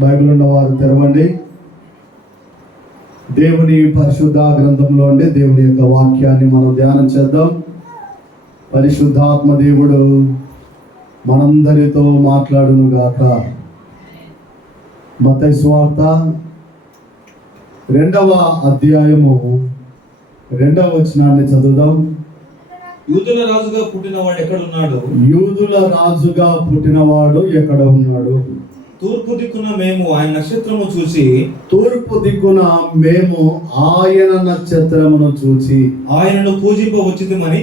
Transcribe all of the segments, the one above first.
Bible ఉన్నవారు తెరవండి. దేవుని పరిశుద్ధ గ్రంథంలో ఉండే దేవుని యొక్క వాక్యాన్ని మనం ధ్యానం చేద్దాం. పరిశుద్ధాత్మ దేవుడు మనందరితో మాట్లాడును గాక. మత్తయి సువార్త 2వ అధ్యాయము 2వ వచనాన్ని చదువుదాం. యూదుల రాజుగా పుట్టినవాడు ఎక్కడ ఉన్నాడు? యూదుల రాజుగా పుట్టినవాడు ఎక్కడ ఉన్నాడు? తూర్పు దిక్కున మేము ఆయన నక్షత్రము చూసి ఆయన నక్షత్రమును చూచి ఆయనను పూజింపవచ్చితమని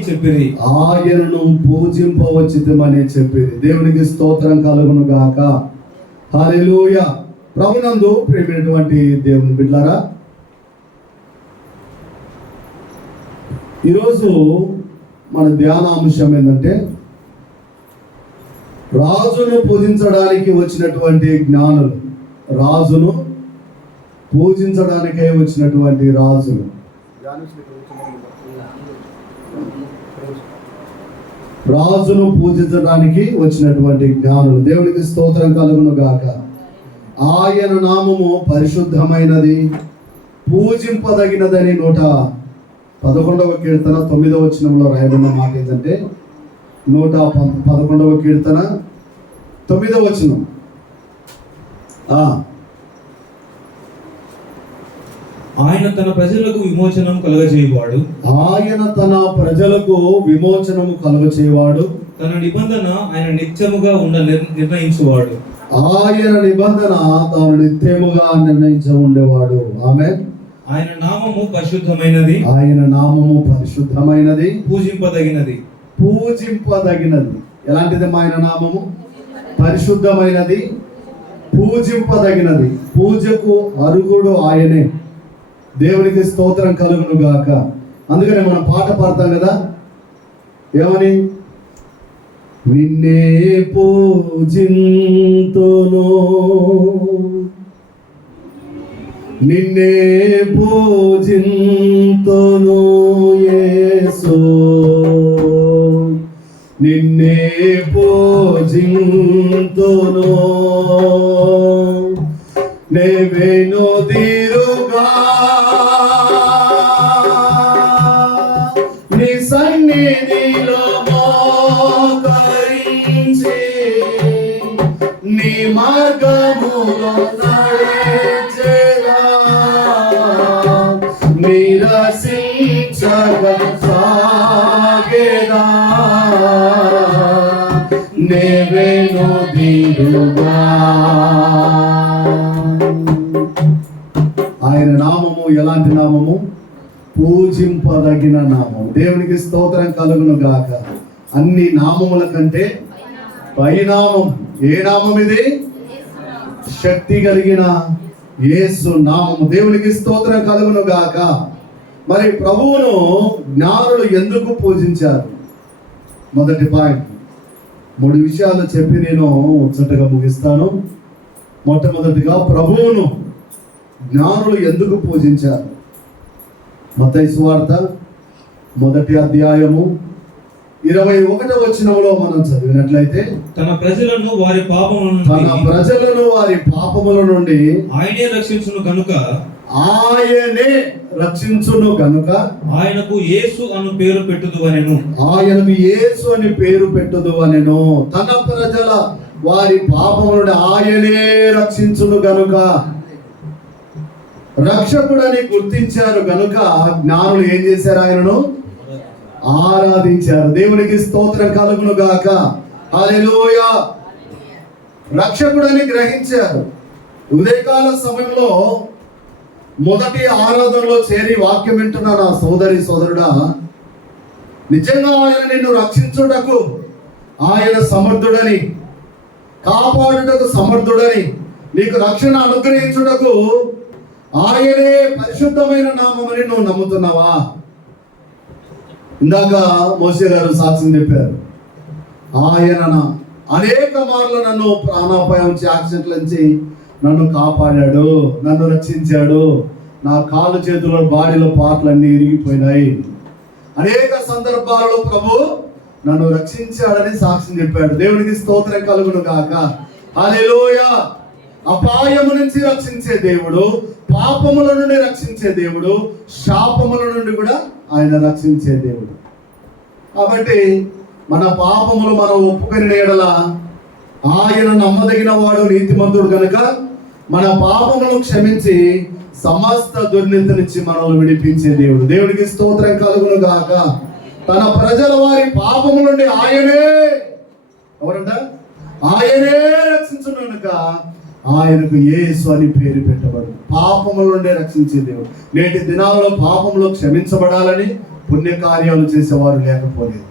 చెప్పిరి. దేవునికి స్తోత్రం కలుగును గాక. హల్లెలూయా. ప్రభునందు ప్రియమైనటువంటి దేవుని బిడ్డలారా, ఈరోజు మన ధ్యానాంశం ఏంటంటే, రాజును పూజించడానికి వచ్చినటువంటి జ్ఞానులు, రాజును పూజించడానికై వచ్చినటువంటి రాజులు, రాజును పూజించడానికి వచ్చినటువంటి జ్ఞానులు. దేవునికి స్తోత్రం కలుగును గాక. ఆయన నామము పరిశుద్ధమైనది, పూజింపదగినదని 111వ కీర్తన 9వ వచనంలో రాయబడిన మాట ఏంటంటే, 111వ కీర్తన 9వ వచనం. ఆయన తన ప్రజలకు విమోచనం కలుగజేయవాడు. ఆయన తన ప్రజలకు విమోచనము కలుగజేయవాడు. తన నిబంధన ఆయన నిత్యముగా నిర్ణయించువాడు. ఆయన నిబంధన తాను నిత్యముగా ఉండేవాడు. ఆమేన్. ఆయన నామము పరిశుద్ధమైనది. ఆయన నామము పరిశుద్ధమైనది, పూజింపదగినది. ఎలాంటిది? ఆయన నామము పరిశుద్ధమైనది, పూజింపదగినది. పూజకు అర్హుడు ఆయనే. దేవునికి స్తోత్రం కలుగును గాక. అందుకని మనం పాట పాడతాం కదా, ఏమని? నిన్నే పూజింతును, నిన్నే పూజింతును యేసు, నిన్నే పూజింతును, నేవేను తీరుగా నీ సన్నిధిలో మోకరించి నీ మార్గములో నడిచెదా, నిరసించగా సాగేదా, నేవేను తీరుగా. ఆయన నామము ఎలాంటి నామము? పూజింపదగిన నామము. దేవునికి స్తోత్రం కలుగును గాక. అన్ని నామముల కంటే పై నామం. ఏ నామం ఇది? శక్తి కలిగిన యేసు నామము. దేవునికి స్తోత్రం కలుగును గాక. మరి ప్రభువును జ్ఞానులు ఎందుకు పూజించారు? మొదటి పాయింట్, 3 విషయాలు చెప్పి నేను ముచ్చటగా ముగిస్తాను. మొట్టమొదటిగా, ప్రభువును జ్ఞానులు ఎందుకు పూజించారు? మత్తయి సువార్త 1వ అధ్యాయము 21వ వచనంలో మనం చదివినట్లయితే, తన ప్రజలను వారి పాపముల నుండి ఆయనే రక్షించును గనుక ఆయనకు యేసు అని పేరు పెట్టుదు అనెను. తన ప్రజల వారి పాపముల నుండి ఆయనే రక్షించును గనుక, రక్షకుడని గుర్తించారు గనుక జ్ఞానులు ఏం చేశారు? ఆయనను ఆరాధించారు. దేవునికి స్తోత్రం కలుగును గాక. హల్లెలూయా. రక్షకుడని గ్రహించారు. ఉదయకాల సమయంలో మొదటి ఆరాధనలో చేరి వాక్యం వింటున్న నా సోదరుడా, నిజంగా ఆయన నిన్ను రక్షించుటకు ఆయన సమర్థుడని, కాపాడుటకు సమర్థుడని, నీకు రక్షణ అనుగ్రహించుటకు ఆయనే పరిశుద్ధమైన నామమని నువ్వు నమ్ముతున్నావా? ఇందాక మోసే గారు సాక్ష్యం చెప్పారు. ఆయన అనేక మార్లు నన్ను ప్రాణాపాయం నుంచి, యాక్సిడెంట్ల నుంచి నన్ను కాపాడాడు, నన్ను రక్షించాడు, నా కాళ్ళు చేతుల్లో బాడీలో పార్ట్లన్నీ ఇరిగిపోయినాయి, అనేక సందర్భాలలో ప్రభు నన్ను రక్షించాడని సాక్ష్యం చెప్పాడు. దేవునికి స్తోత్రం కలుగును గాక. హల్లెలూయా. అపాయము నుంచి రక్షించే దేవుడు, పాపముల నుండి రక్షించే దేవుడు, శాపముల నుండి కూడా ఆయన రక్షించే దేవుడు. కాబట్టి మన పాపములు మనం ఒప్పుకొని ఎడల ఆయన నమ్మదగిన వాడు, నీతిమంతుడు కనుక మన పాపములను క్షమించి సమస్త దుర్నీతి నుంచి మనల్ని విడిపించే దేవుడు. దేవునికి స్తోత్రం కలుగును గాక. తన ప్రజల వారి పాపము నుండి ఆయనే, ఎవరంట? ఆయనే రక్షించును కనుక ఆయనకు యేసు అని పేరు పెట్టబడు. పాపముల నుండి రక్షించే దేవుడు. నేటి దినాలలో పాపములు క్షమించబడాలని పుణ్యకార్యాలు చేసేవారు లేకపోలేదు,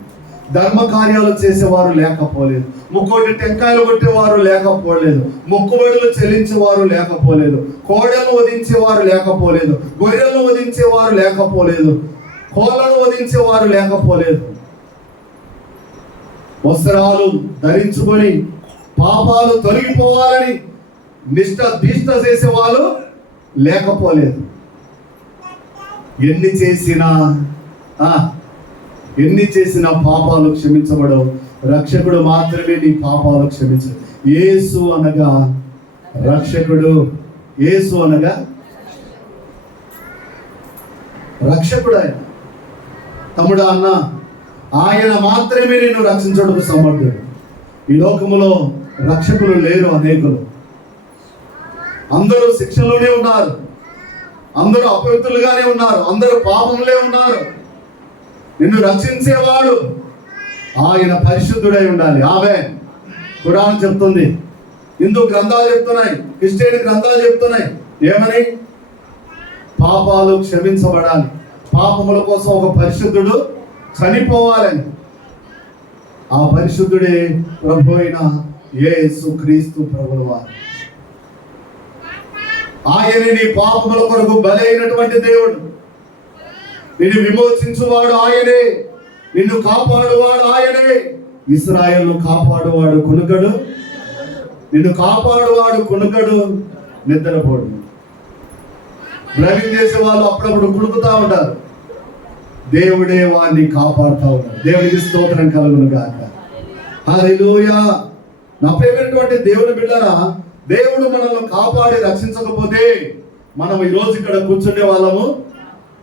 ధర్మ కార్యాలు చేసేవారు లేకపోలేదు, ముక్కోటి టెంకాయలు కొట్టేవారు లేకపోలేదు, మొక్కుబడులు చెల్లించేవారు లేకపోలేదు, కోడలను వధించేవారు లేకపోలేదు, గొర్రెలను వధించేవారు లేకపోలేదు, కోళ్ళను వధించేవారు లేకపోలేదు. వస్త్రాలు ధరించుకొని పాపాలు తొలగిపోవాలని నిష్ఠ దీష్ట చేసేవాళ్ళు లేకపోలేదు. ఎన్ని చేసినా పాపాలు క్షమించబడవు. రక్షకుడు మాత్రమే నీ పాపాలు క్షమించడు. యేసు అనగా రక్షకుడు, యేసు అనగా రక్షకుడు. ఆయన తమ్ముడా, అన్న, ఆయన మాత్రమే నేను రక్షించడానికి సమర్థుడు. ఈ లోకములో రక్షకులు లేరు, అనేకులు. అందరూ శిక్షలోనే ఉన్నారు, అందరూ అపవిత్రులుగానే ఉన్నారు, అందరూ పాపంలో ఉన్నారు. నిన్ను రక్షించేవాడు ఆయన పరిశుద్ధుడై ఉండాలి. ఆమేన్. ఖురాన్ చెప్తుంది, హిందూ గ్రంథాలు చెప్తున్నాయి, క్రిస్టియన్ గ్రంథాలు చెప్తున్నాయి. ఏమని? పాపాలు క్షమించబడాలి, పాపముల కోసం ఒక పరిశుద్ధుడు చనిపోవాలని. ఆ పరిశుద్ధుడే ప్రభు అయిన యేసు క్రీస్తు ప్రభువు వారు. ఆయనే నీ పాపముల కొరకు బలైనటువంటి దేవుడు. నిన్ను విమోచించువాడు ఆయనే, నిన్ను కాపాడువాడు ఆయనే. ఇశ్రాయేలును కాపాడువాడు కునుకడు, నిన్ను కాపాడువాడు కునుకడు, నిద్రపోడు. డ్రైవింగ్ చేసే వాళ్ళు అప్పుడప్పుడు కునుకుతా ఉంటారు, దేవుడే వారిని కాపాడుతా ఉంటాడు. దేవుడికి స్తోత్రం కలుగును గాక. హల్లెలూయా. నా ప్రియమైనటువంటి దేవుని బిడ్డలారా, దేవుడు మనల్ని కాపాడి రక్షించకపోతే మనం ఈరోజు ఇక్కడ కూర్చునే వాళ్ళము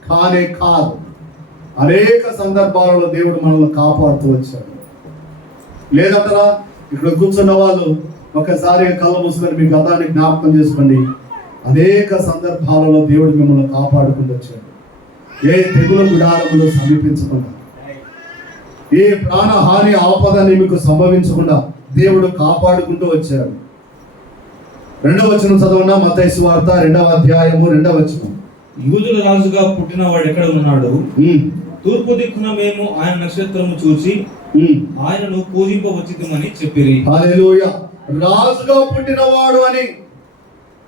కానే కాదు. అనేక సందర్భాలలో దేవుడు మనల్ని కాపాడుతూ వచ్చాడు. లేదంటారా? ఇక్కడ కూర్చున్న వాళ్ళు ఒకసారి కళ్ళు మూసుకొని మీ గతాన్ని జ్ఞాపకం చేసుకోండి. అనేక సందర్భాలలో దేవుడు మిమ్మల్ని కాపాడుకుంటూ వచ్చాడు. ఏ తెగులు గుడారములు సమీపించకుండా, ఏ ప్రాణహాని ఆపదని మీకు సంభవించకుండా దేవుడు కాపాడుకుంటూ వచ్చాడు. 2వ వచనం చదవనా? మత్తయి సువార్త 2వ అధ్యాయము 2వ వచనం. యూదుల రాజుగా పుట్టిన వాడు ఎక్కడ ఉన్నాడు? తూర్పు దిక్కున మేము ఆయన నక్షత్రము చూసి ఆయనను పూజింపవచ్చితమని చెప్పిరి. హల్లెలూయా. రాజుగా పుట్టినవాడు అని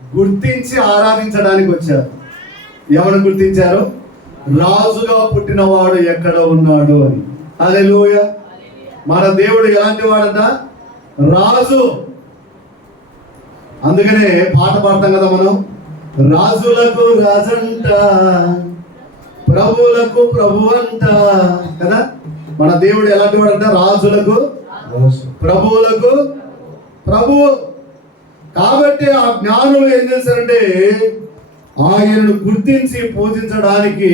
గుర్తించి ఆరాధించడానికి వచ్చారు. ఎవరు గుర్తించారు? రాజుగా పుట్టినవాడు ఎక్కడ ఉన్నాడు అని. హల్లెలూయా. మన దేవుడు ఎలాంటి వాడంట? రాజు. అందుకనే పాట పాడతాం కదా మనం, రాజులకు రాజంట, ప్రభువులకు ప్రభు అంట కదా. మన దేవుడు ఎలాంటి వాడంట? రాజులకు ప్రభువులకు ప్రభువు. కాబట్టి ఆ జ్ఞానులు ఏం చేశారంటే ఆయనను గుర్తించి పూజించడానికి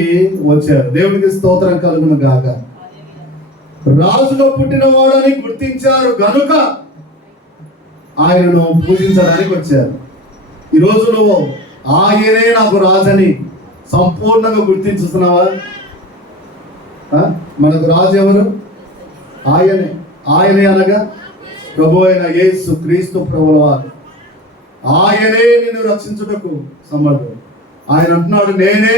వచ్చారు. దేవునికి స్తోత్రం కలుగును గాక. రాజుగా పుట్టినవాడని గుర్తించారు గనుక ఆయనను పూజించడానికి వచ్చారు. ఈరోజు నువ్వు ఆయనే నాకు రాజని సంపూర్ణంగా గుర్తించుతున్నావా? మనకు రాజు ఎవరు? ఆయనే. ఆయనే అనగా ప్రభు అయిన యేసు క్రీస్తు ప్రభువుల వారు. ఆయనే నిన్ను రక్షించుటకు సమర్థుడు. ఆయన అంటున్నాడు, నేనే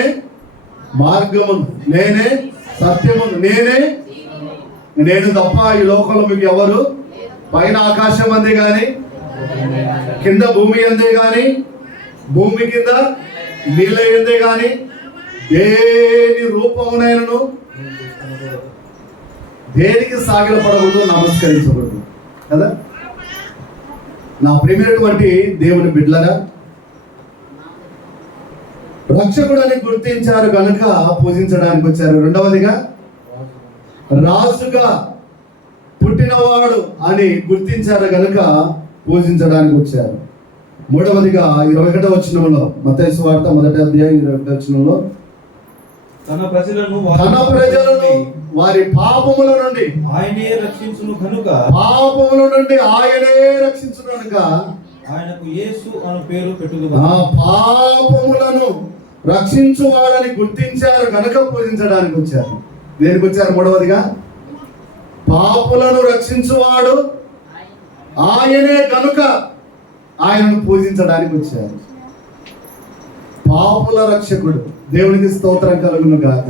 మార్గమును, నేనే సత్యమును, నేను తప్ప ఈ లోకంలో మీకు ఎవరు? పైన ఆకాశం అందే గాని, కింద భూమి అందే గాని, భూమి కింద నీళ్ళ అందే గాని దేని రూపమునైనను దేనికి సాగిలపడకూడదు, నమస్కరించకూడదు కదా. నా ప్రియమైనటువంటి దేవుని బిడ్డలారా, రక్షకుడని గుర్తించారు కనుక పూజించడానికి వచ్చారు. రెండవదిగా రాజుగా పుట్టినవాడు అని గుర్తించారు కనుక పూజించడానికి వచ్చారు. మూడవదిగా 21వ వచనంలో, మత్తయి సువార్త 1వ అధ్యాయం 21వ వచనంలో, తన ప్రజలను వారి పాపముల నుండి ఆయనే రక్షించును కనుక, పాపముల నుండి ఆయనే రక్షించును కనుక ఆయనకు యేసు అను పేరు పెట్టుదు. ఆ పాపములను రక్షించువాడని గుర్తించారు కనుక పూజించడానికి వచ్చారు. దేనికి వచ్చారు? మూడవదిగా, పాపులను రక్షించువాడు ఆయనే కనుక ఆయనను పూజించడానికి వచ్చారు. పాపుల రక్షకుడు, దేవునికి స్తోత్రం కలుగును గాక.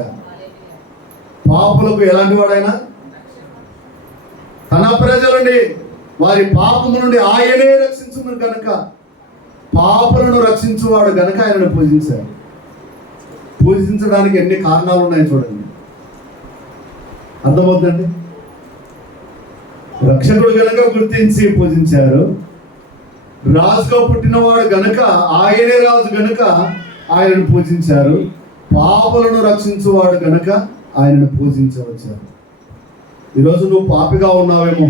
పాపులకు ఎలాంటి వాడైనా? తన ప్రజలని వారి పాపము నుండి ఆయనే రక్షించును గనుక, పాపులను రక్షించువాడు గనుక ఆయనను పూజించారు. పూజించడానికి ఎన్ని కారణాలు ఉన్నాయో చూడండి. అర్థమవుతుందండి? రక్షకుడు గనుక గుర్తించి పూజించారు. రాజుగా పుట్టినవాడు గనుక, ఆయనే రాజు గనుక ఆయనను పూజించారు. పాపులను రక్షించువాడు గనుక ఆయనను పూజించవచ్చారు. ఈరోజు నువ్వు పాపిగా ఉన్నావేమో,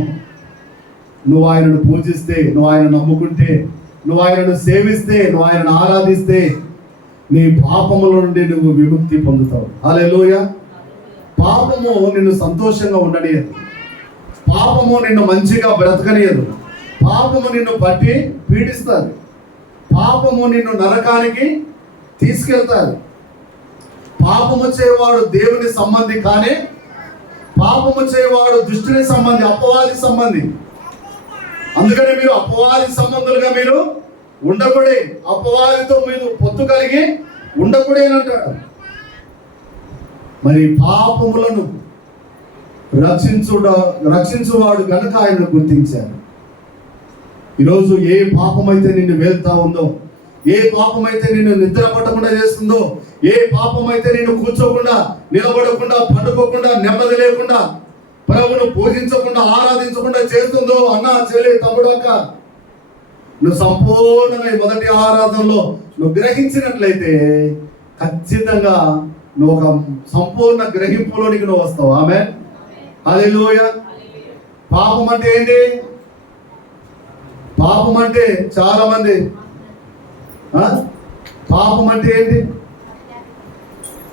నువ్వు ఆయనను పూజిస్తే, నువ్వు ఆయన నమ్ముకుంటే, నువ్వు ఆయనను సేవిస్తే, నువ్వు ఆయనను ఆరాధిస్తే నీ పాపముల నుండి నువ్వు విముక్తి పొందుతావు. హల్లెలూయా. పాపము నిన్ను సంతోషంగా ఉండనియదు. పాపము నిన్ను మంచిగా బ్రతకనియదు. పాపము నిన్ను పట్టి పీడిస్తుంది. పాపము నిన్ను నరకానికి తీసుకెళ్తాది. పాపము చేయవాడు దేవుని సంబంధి కానీ, పాపము చేయవాడు దుష్టుని సంబంధి, అపవాది సంబంధి. అందుకని మీరు అపవాది సంబంధులుగా మీరు ఉండకూడే, అపవాదితో మీరు పొత్తు కలిగి ఉండకూడే అని అంటాడు. మరి పాపములను రక్షించువాడు కనుక ఆయనను గుర్తించారు. ఈరోజు ఏ పాపమైతే నిన్ను వేల్తా ఉందో, ఏ పాపమైతే నిన్ను నిద్ర పట్టకుండా చేస్తుందో, ఏ పాపమైతే నిన్ను కూర్చోకుండా, నిలబడకుండా, పండుకోకుండా, నెమ్మది లేకుండా, ప్రభువును పూజించకుండా, ఆరాధించకుండా చేస్తుందో, అన్నా, చెల్లి, తమ్ముడు, అక్క, నువ్వు సంపూర్ణంగా మొదటి ఆరాధనలో నువ్వు గ్రహించినట్లయితే ఖచ్చితంగా నువ్వు ఒక సంపూర్ణ గ్రహింపులోనికి నువ్వు వస్తావు. ఆమేన్. హల్లెలూయా. పాపం అంటే ఏంటి? పాపం అంటే చాలా మంది పాపం అంటే ఏంటి?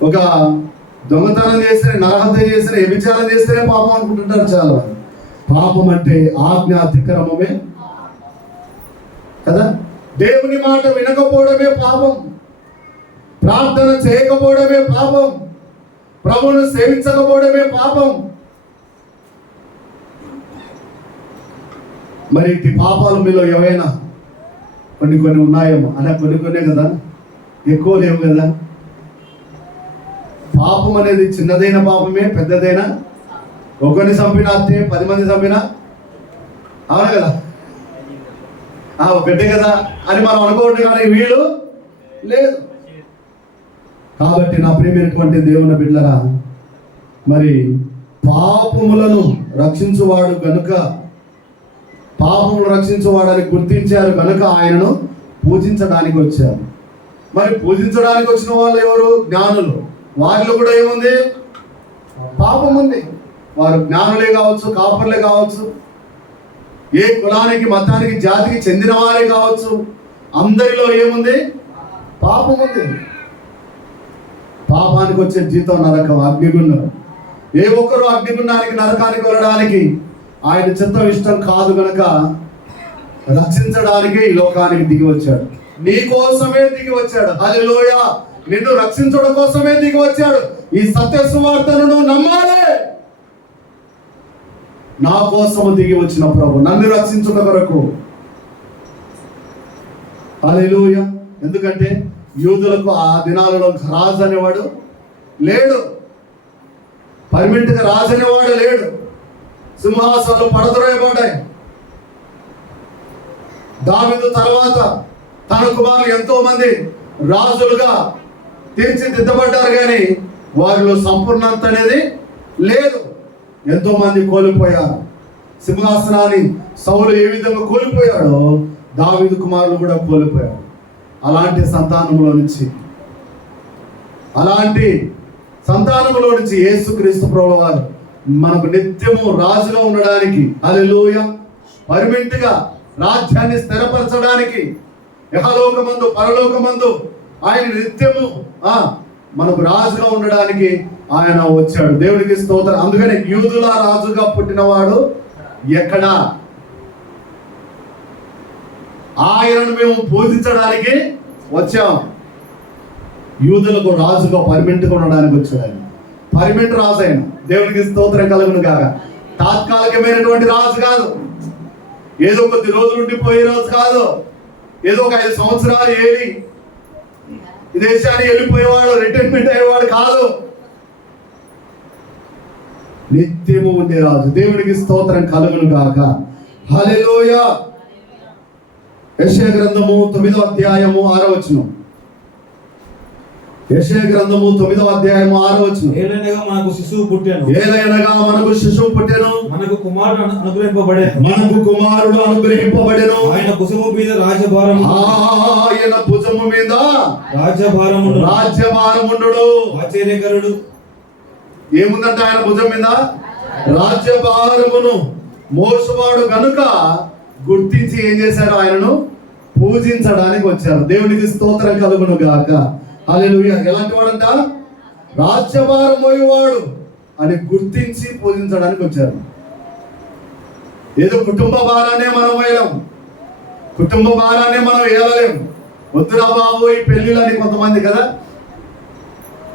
ఒక దొంగతనం చేస్తేనే, నరహత్య చేస్తేనే, వ్యభిచారం చేస్తేనే పాపం అనుకుంటుంటారు చాలా మంది. పాపం అంటే ఆజ్ఞ అతిక్రమమే కదా. దేవుని మాట వినకపోవడమే పాపం, ప్రార్థన చేయకపోవడమే పాపం, ప్రభువును సేవించకపోవడమే పాపం. మరి ఇట్టి పాపాలు మీలో ఏవైనా కొన్ని ఉన్నాయేమో అలా, కొన్నే కదా, ఎక్కువ లేవు కదా. పాపం అనేది చిన్నదైన పాపమే, పెద్దదైనా. ఒకరిని చంపిన అత్తే 10 మంది చంపినా అవును కదా, ఒకటే కదా అని మనం అనుకోవట్టు, కానీ వీలు లేదు. కాబట్టి నా ప్రియమైనటువంటి దేవుని బిడ్డలారా, మరి పాపములను రక్షించువాడు గనుక, పాపములను రక్షించువాడని గుర్తించారు కనుక ఆయనను పూజించడానికి వచ్చారు. మరి పూజించడానికి వచ్చిన వాళ్ళు ఎవరు? జ్ఞానులు. వారిలో కూడా ఏముంది? పాపం ఉంది. వారు జ్ఞానులే కావచ్చు, కాపర్లే కావచ్చు, ఏ కులానికి, మతానికి, జాతికి చెందిన వారే కావచ్చు, అందరిలో ఏముంది? పాపం ఉంది. పాపానికి వచ్చే జీతం నరకం, అగ్నిగుండం. ఏ ఒక్కరు అగ్నిగుండానికి, నరకానికి వెళ్ళడానికి ఆయన చిత్తం ఇష్టం కాదు గనక రక్షించడానికి ఈ లోకానికి దిగి వచ్చాడు. నీ కోసమే దిగి వచ్చాడు. హల్లెలూయా. నిన్ను రక్షించడం కోసమే దిగి వచ్చాడు. ఈ సత్య సువార్తను నువ్వు నమ్మాలి. నా కోసము దిగి వచ్చిన ప్రభు, నన్ను రక్షించుట కొరకు. హల్లెలూయా. ఎందుకంటే యూదులకు ఆ దినాలలో రాజు అనేవాడు లేడు, పర్మనెంట్గా రాజు అనేవాడు లేడు. సింహాసనాలు పడద్రోయబడ్డాయి. దావీదు తర్వాత తన కుమారులు ఎంతో మంది రాజులుగా తీర్చిదిద్దబడ్డారు, కానీ వారిలో సంపూర్ణత అనేది లేదు. ఎంతో మంది కోల్పోయారు. సింహాసనాన్ని సౌలు ఏ విధంగా కోల్పోయాడో దావీదు కుమారులు కూడా కోల్పోయాడు. అలాంటి సంతానంలో నుంచి యేసుక్రీస్తు ప్రభువు వారు మనకు నిత్యము రాజుగా ఉండడానికి, హల్లెలూయా, పర్మనెంట్ గా రాజ్యాన్ని స్థిరపరచడానికి, యహలోకమందు పరలోకమందు ఆయన నిత్యము మనకు రాజుగా ఉండడానికి ఆయన వచ్చాడు. దేవునికి స్తోత్రం. అందుకనే యూదుల రాజుగా పుట్టినవాడు ఎక్కడ? ఆయనను మేము పూజించడానికి వచ్చాం. యూదులకు రాజుగా పర్మనెంట్గా ఉండడానికి వచ్చాడు ఆయన. పర్మనెంట్ రాజు ఆయన. దేవునికి స్తోత్రం కలుగును గాక. తాత్కాలికమైనటువంటి రాజు కాదు, ఏదో కొద్ది రోజులు ఉండిపోయే రాజు కాదు, ఏదో ఒక 5 సంవత్సరాలు ఏలి ఈ దేశాన్ని వెళ్ళిపోయేవాడు, రిటైర్మెంట్ అయ్యేవాడు కాదు. నిత్యము ఉండే రాజు. దేవునికి స్తోత్రం కలుగును గాక. హల్లెలూయా. యెషయా గ్రంథము 9వ అధ్యాయము 6వ వచనం. యెషయా గ్రంథము 9వ అధ్యాయము 6వ వచనం. ఏలైనగా మనకు శిశువు పుట్టెను, ఏలైనగా మనకు శిశువు పుట్టెను, మనకు కుమారుడు అనుగ్రహింపబడెను, మనకు కుమారుడు అనుగ్రహింపబడెను. ఆయన భుజము మీద రాజ్యభారము, ఆయన భుజము మీద రాజ్యభారముండు. ఆశ్చర్యకరుడు. ఏముందంటే ఆయన భుజం మీద రాజ్యభారమును మోసువాడు గనుక గుర్తించి ఏం చేశారు? ఆయనను పూజించడానికి వచ్చారు. దేవునికి స్తోత్రం కలుగును గాక. హల్లెలూయా. ఎలాంటి వాడంట? రాజ్యభారం మోయేవాడు అని గుర్తించి పూజించడానికి వచ్చారు. ఏదో కుటుంబ భారాన్ని మనం వేయలేం, కుటుంబ భారాన్ని మనం ఏలలేం. వద్దురా బాబు ఈ పెళ్ళిళ్ళని కొంతమంది కదా,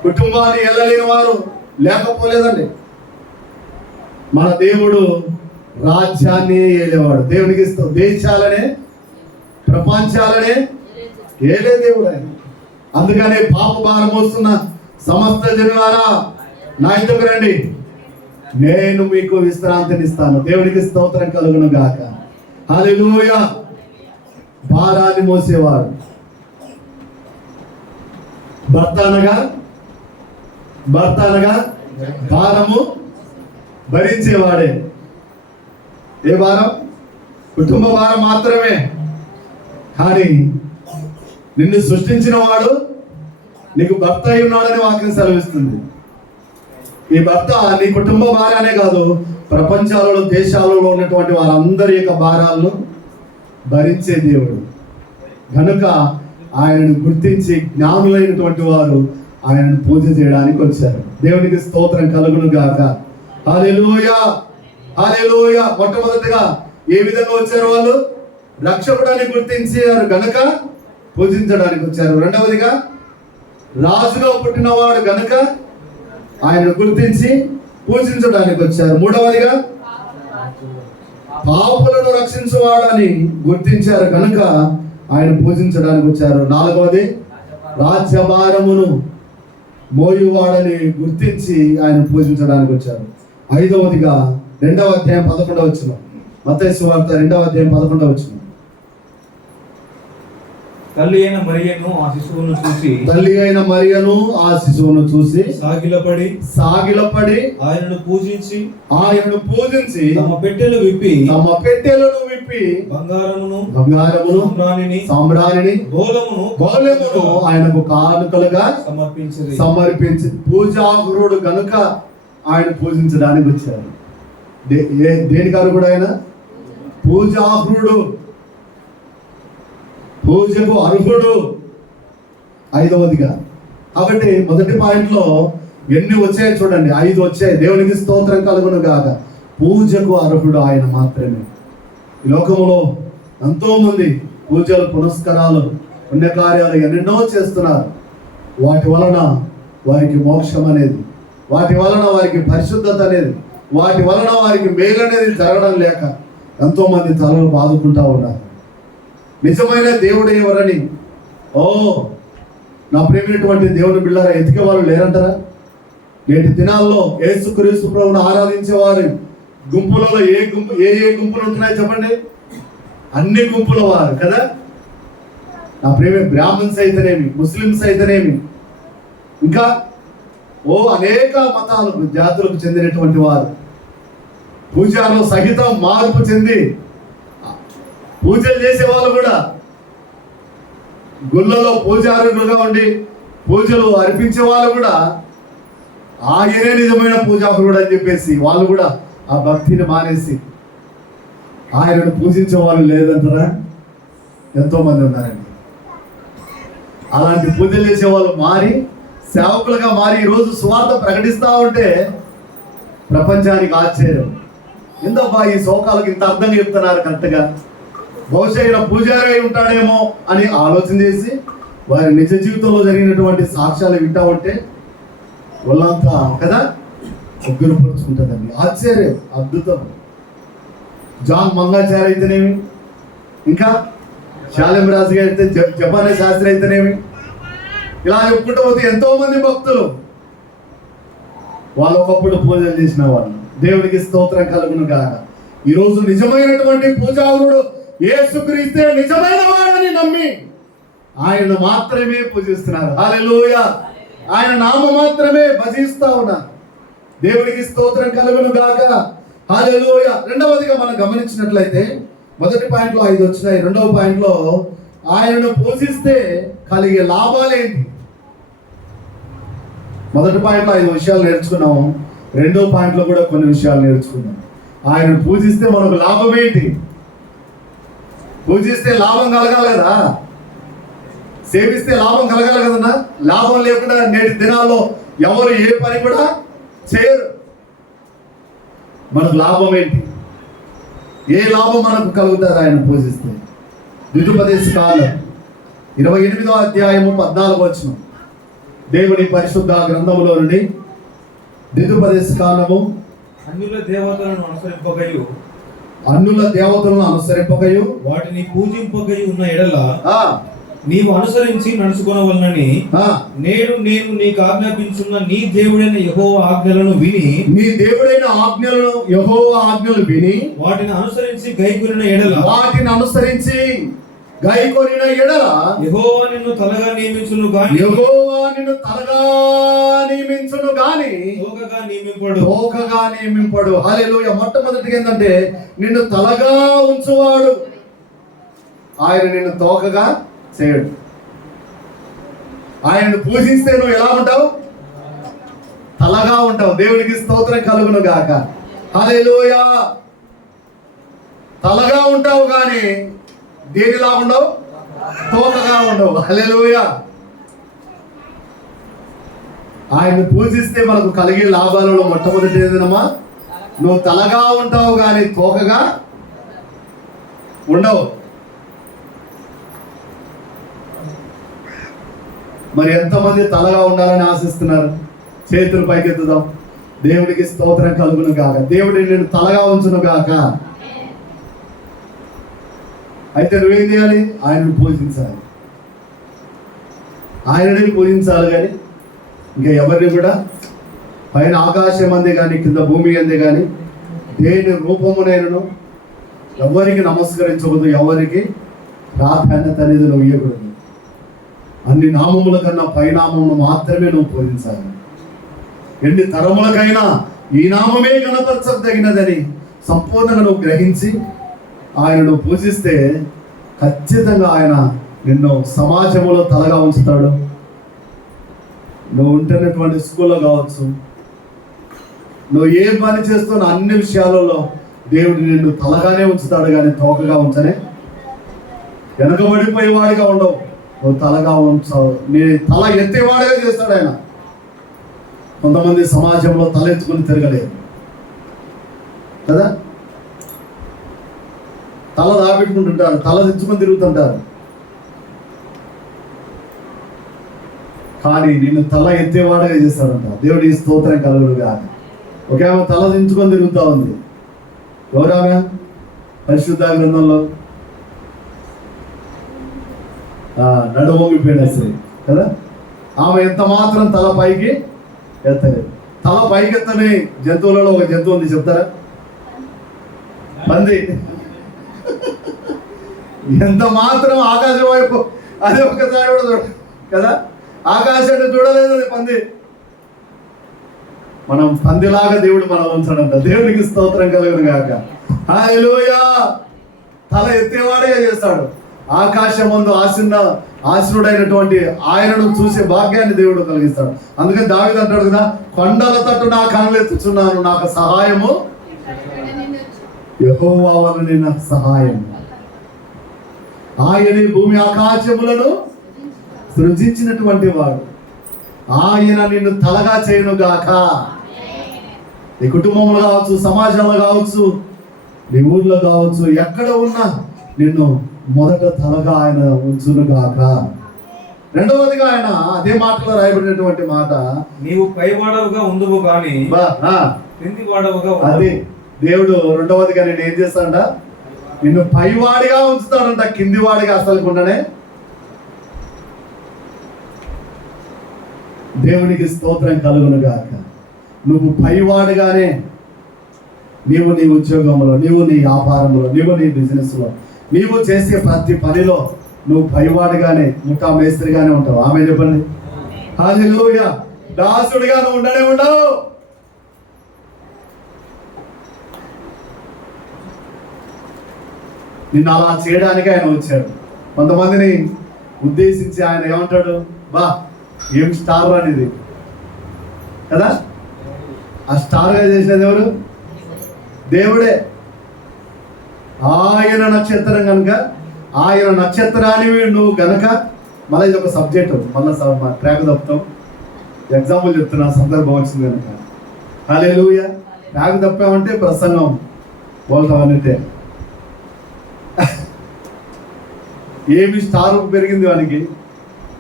కుటుంబాన్ని ఏలలేని వారు లేకపోలేదండి. మన దేవుడు రాజ్యాన్ని ఏలేవాడు. దేవునికి దేశాలనే ప్రపంచాలనే ఏలే దేవుడు ఆయన. అందుకనే పాప భారం మోస్తున్న సమస్త జనులారా నా ఇంటికి రండి, నేను మీకు విశ్రాంతినిస్తాను. దేవునికి స్తోత్రం కలుగును గాక. హల్లెలూయా. భారాన్ని మోసేవాడు భర్త అనగా భారము భరించేవాడే. ఏ భారం? కుటుంబ భారం మాత్రమే. కానీ నిన్ను సృష్టించిన వాడు నీకు భర్త అయి ఉన్నాడని వాక్యం సెలవిస్తుంది. ఈ భర్త నీ కుటుంబ భారానే కాదు, ప్రపంచాలలో దేశాలలో ఉన్నటువంటి వారందరి యొక్క భారాలను భరించే దేవుడు కనుక ఆయనను గుర్తించి జ్ఞానులైనటువంటి వారు ఆయనను పూజ చేయడానికి వచ్చారు. దేవునికి స్తోత్రం కలుగును గాక. హల్లెలూయా. హల్లెలూయా. మొట్టమొదటిగా ఏ విధంగా వచ్చారు? వాళ్ళు రక్షకుడాన్ని గుర్తించారు గనుక పూజించడానికి వచ్చారు. రెండవదిగా రాజుగా పుట్టినవాడు గనుక ఆయనను గుర్తించి పూజించడానికి వచ్చారు. మూడవదిగా పాపులను రక్షించువాడని గుర్తించారు కనుక ఆయన పూజించడానికి వచ్చారు. నాలుగవది రాజ్యభారమును మోయువాడని గుర్తించి ఆయన పూజించడానికి వచ్చారు. ఐదవదిగా 2వ అధ్యాయం 11వ వచనం. మత్తయి సువార్త 2వ అధ్యాయం 11వ వచనం. తల్లి అయిన మరియను ఆ శిశువును చూసి సాగిలపడి ఆయనను పూజించి తమ పెట్టెలను విప్పి బంగారమును సాంబ్రాణిని గోళమును ఆయనకు కానుకలుగా సమర్పించి పూజాగురుడు గనుక ఆయన పూజించడానికి వచ్చారు. దేనికారు కూడా ఆయన పూజాగురుడు, పూజకు అర్హుడు. ఐదవదిగా కాబట్టి మొదటి పాయింట్లో ఎన్ని వచ్చాయో చూడండి, 5 వచ్చాయి. దేవునికి స్తోత్రం కలుగును గాక. పూజకు అర్హుడు ఆయన మాత్రమే. ఈ లోకంలో ఎంతో మంది పూజలు, పునస్కారాలు, పుణ్యకార్యాలు ఎన్నెన్నో చేస్తున్నారు. వాటి వలన వారికి మోక్షం అనేది, వాటి వలన వారికి పరిశుద్ధత అనేది, వాటి వలన వారికి మేలు అనేది జరగడం లేక ఎంతో మంది తలలు బాదుకుంటా ఉన్నారు. నిజమైన దేవుడు ఎవరని నా ప్రేమైనటువంటి దేవుని బిళ్ళారా ఎతికే వాళ్ళు లేరంటారా? నేటి దినాల్లో యేసుక్రీస్తు ప్రభువును ఆరాధించే వారి గుంపులలో ఏ గుంపులు ఉంటున్నాయి చెప్పండి? అన్ని గుంపుల వారు కదా. నా ప్రేమ బ్రాహ్మణ్స్ అయితేనేమి, ముస్లిమ్స్ అయితేనేమి, ఇంకా అనేక మతాలకు జాతులకు చెందినటువంటి వారు పూజారులు సహితం మార్పు చెంది పూజలు చేసే వాళ్ళు కూడా గుళ్ళలో పూజారులుగా ఉండి పూజలు అర్పించే వాళ్ళు కూడా ఆయనే నిజమైన పూజారుడు అని చెప్పేసి వాళ్ళు కూడా ఆ భక్తిని మానేసి ఆయనను పూజించే వాళ్ళు లేదంటారా? ఎంతో మంది ఉన్నారండి. అలాంటి పూజలు చేసే వాళ్ళు మారి సేవకులుగా మారి ఈరోజు సువార్త ప్రకటిస్తూ ఉంటే ప్రపంచానికి ఆశ్చర్యం. ఎందుకబ్బా ఈ శోకాలకు ఇంత అర్థంగా చెప్తున్నారు కరెక్ట్గా, బహుశా ఈయన పూజారి అయి ఉంటాడేమో అని ఆలోచన చేసి వారి నిజ జీవితంలో జరిగినటువంటి సాక్ష్యాలు వింటా ఉంటే వాళ్ళంతా కదా ఉగ్గురుపరుచుకుంటుందండి. ఆశ్చర్యం, అద్భుతం. జాన్ మంగాచారి అయితేనేమి, ఇంకా శాలెం రాజు గారు అయితే, జపానీ శాస్త్రి అయితేనేమి, ఇలా చెప్పుకుంటూ పోతే ఎంతో మంది భక్తులు వాళ్ళు ఒకప్పుడు పూజలు చేసిన వాళ్ళు. దేవుడికి స్తోత్రం కలుగును గాక. ఈరోజు నిజమైనటువంటి పూజారుడు యేసుక్రీస్తే నిజమైన వాడని నమ్మి ఆయన మాత్రమే పూజిస్తున్నారు. హల్లెలూయా. ఆయన నామ మాత్రమే భజిస్తా ఉన్నారు. దేవుడికి స్తోత్రం కలుగును గాక. హల్లెలూయా. రెండవదిగా మనం గమనించినట్లయితే మొదటి పాయింట్లో 5 వచ్చినాయి. రెండవ పాయింట్లో ఆయనను పూజిస్తే కలిగే లాభాలేంటి? మొదటి పాయింట్లో 5 విషయాలు నేర్చుకున్నాము. రెండో పాయింట్లో కూడా కొన్ని విషయాలు నేర్చుకున్నాం. ఆయనను పూజిస్తే మనకు లాభం ఏంటి? పూజిస్తే లాభం కలగాలి కదా, సేవిస్తే లాభం కలగాలి కదన్నా. లాభం లేకుండా నేటి దినాల్లో ఎవరు ఏ పని కూడా చేయరు. మనకు లాభం ఏంటి? ఏ లాభం మనకు కలుగుతుంది ఆయన పూజిస్తే? ద్వితీయోపదేశకాండం 28వ అధ్యాయము 14వ వచనం దేవుని పరిశుద్ధ గ్రంథములో నుండి. ద్వితీయోపదేశకాండము అన్యుల దేవతలను అనుసరింపకయు వాటిని పూజింపకయు ఉన్న ఎడల నీవు అనుసరించి నడుచుకొనవలనని నేడు నేను నీకు ఆజ్ఞాపించున్న నీ దేవుడైన యెహోవా ఆజ్ఞలను విని వాటిని అనుసరించి గైకొనిన ఎడల యెహోవా నిన్ను తలగా నియమించును గాని తోకగా నియమింపడు. హల్లెలూయా. మొట్టమొదటిగా ఏంటంటే నిన్ను తలగా ఉంచువాడు, ఆయన నిన్ను తోకగా చేయడు. ఆయనను పూజిస్తే నువ్వు ఎలా ఉంటావు? తలగా ఉంటావు. దేవునికి స్తోత్రం కలుగును గాక. హల్లెలూయా. తలగా ఉంటావు కానీ దేనిలా ఉండవు? తోకగా ఉండవు. హల్లెలూయా. ఆయన్ని పూజిస్తే మనకు కలిగే లాభాలలో మొట్టమొదటి ఏదైనా, నువ్వు తలగా ఉంటావు కానీ తోకగా ఉండవు. మరి ఎంతమంది తలగా ఉండాలని ఆశిస్తున్నారు? చేతులు పైకెత్తుదాం. దేవుడికి స్తోత్రం కలుగును గాక. దేవుడిని నేను తలగా ఉంచును గాక. అయితే నువ్వేం చేయాలి? ఆయనను పూజించాలి. ఆయనని పూజించాలి కానీ ఇంకా ఎవరిని కూడా పైన ఆకాశం అందే కానీ కింద భూమి అందే కానీ దేని రూపమునైనను ఎవరికి నమస్కరించకూడదు, ఎవరికి ప్రాధాన్యత అనేది నువ్వు ఇవ్వకూడదు. అన్ని నామముల కన్నా పైనామమును మాత్రమే నువ్వు పూజించాలి. ఎన్ని తరములకైనా ఈ నామమే కనపరచదగినదని సంపూర్ణంగా నువ్వు గ్రహించి ఆయనను పూజిస్తే ఖచ్చితంగా ఆయన నిన్ను సమాజంలో తలగా ఉంచుతాడు. నువ్వు ఉంటున్నటువంటి స్కూల్లో కావచ్చు, నువ్వు ఏ పని చేస్తున్న అన్ని విషయాలలో దేవుడు నిన్ను తలగానే ఉంచుతాడు కానీ తోకగా ఉంచనే. వెనకబడిపోయేవాడిగా ఉండవు, నువ్వు తలగా ఉంచావు. నీ తల ఎత్తేవాడిగా చేస్తాడు ఆయన. కొంతమంది సమాజంలో తల ఎత్తుకుని తిరగలేదు కదా, తల దాపెట్టుకుంటుంటారు, తల తెచ్చుకొని తిరుగుతుంటారు. కానీ నిన్ను తల ఎత్తేవాడుగా చేస్తాడంట. దేవుడి స్తోత్రం కలుగును గాక. ఒకే ఆమె తల దించుకొని తిరుగుతూ ఉంది. ఎవరామె? పరిశుద్ధ గ్రంథంలో నడుమోగిపోయిన స్త్రీ కదా. ఆమె ఎంత మాత్రం తల పైకి ఎత్తలేదు. తల పైకి ఎత్తని జంతువులలో ఒక జంతువు ఉంది, చెప్తారా? పంది. ఎంత మాత్రం ఆకాశం వైపు అది ఒకసారి కూడా చూడ కదా, ఆకాశాన్ని చూడలేదు అది పంది. మనం పందిలాగా దేవుడు మనం ఉంచాడంట. దేవునికి స్తోత్రం కలుగును గాక. హల్లెలూయా. తల ఎత్తేవాడే చేస్తాడు. ఆకాశమందు ఆశీనుడైనటువంటి ఆయనను చూసే భాగ్యాన్ని దేవుడు కలిగిస్తాడు. అందుకని దావీదు అంటాడు కదా, కొండల తట్టు నా కన్నులు ఎత్తుచున్నాను, నాకు సహాయము యెహోవా వలన నాకు సహాయం. ఆయనే భూమి ఆకాశములను సృజించినటువంటి వాడు. ఆయన నిన్ను తలగా చేయను గాక. నీ కుటుంబంలో కావచ్చు, సమాజంలో కావచ్చు, నీ ఊర్లో కావచ్చు, ఎక్కడ ఉన్నా నిన్ను మొదట తలగా ఆయన ఉంచును గాక. రెండవదిగా ఆయన అదే మాటలో రాయబడినటువంటి మాట, నీవు పైవాడవుగా ఉందువు గాని క్రింది వాడవుగా అది దేవుడు రెండవదిగా నేను ఏం చేస్తాడంట, నిన్ను పైవాడిగా ఉంచుతాడంట, కింది వాడిగా అసలు ఉండనే. దేవునికి స్తోత్రం కలుగును గాక. నువ్వు పైవాడిగానే నీవు నీ ఉద్యోగంలో, నీవు నీ వ్యాపారంలో, నీవు నీ బిజినెస్లో, నీవు చేసే ప్రతి పనిలో నువ్వు పైవాడిగానే, ముఠా మేస్త్రిగానే ఉంటావు. ఆమె చెప్పండి హల్లెలూయా. దాసుడిగా నువ్వు ఉండనే ఉండవు. నిన్ను అలా చేయడానికి ఆయన వచ్చాడు. కొంతమందిని ఉద్దేశించి ఆయన ఏమంటాడు, బా ఏం స్టార్ అనేది కదా. ఆ స్టార్గా చేసేది ఎవరు? దేవుడే. ఆయన నక్షత్రం కనుక, ఆయన నక్షత్రాన్ని నువ్వు గనక, మళ్ళీ ఇది ఒక సబ్జెక్టు, మళ్ళీ ట్రాక్ తప్పుతాం. ఎగ్జాంపుల్ చెప్తున్నా, సందర్భం వచ్చింది కనుక. హల్లెలూయా. ట్రాక్ తప్పామంటే ప్రసంగం పోతాం అన్నట్టే. ఏమి స్టార్ పెరిగింది వానికి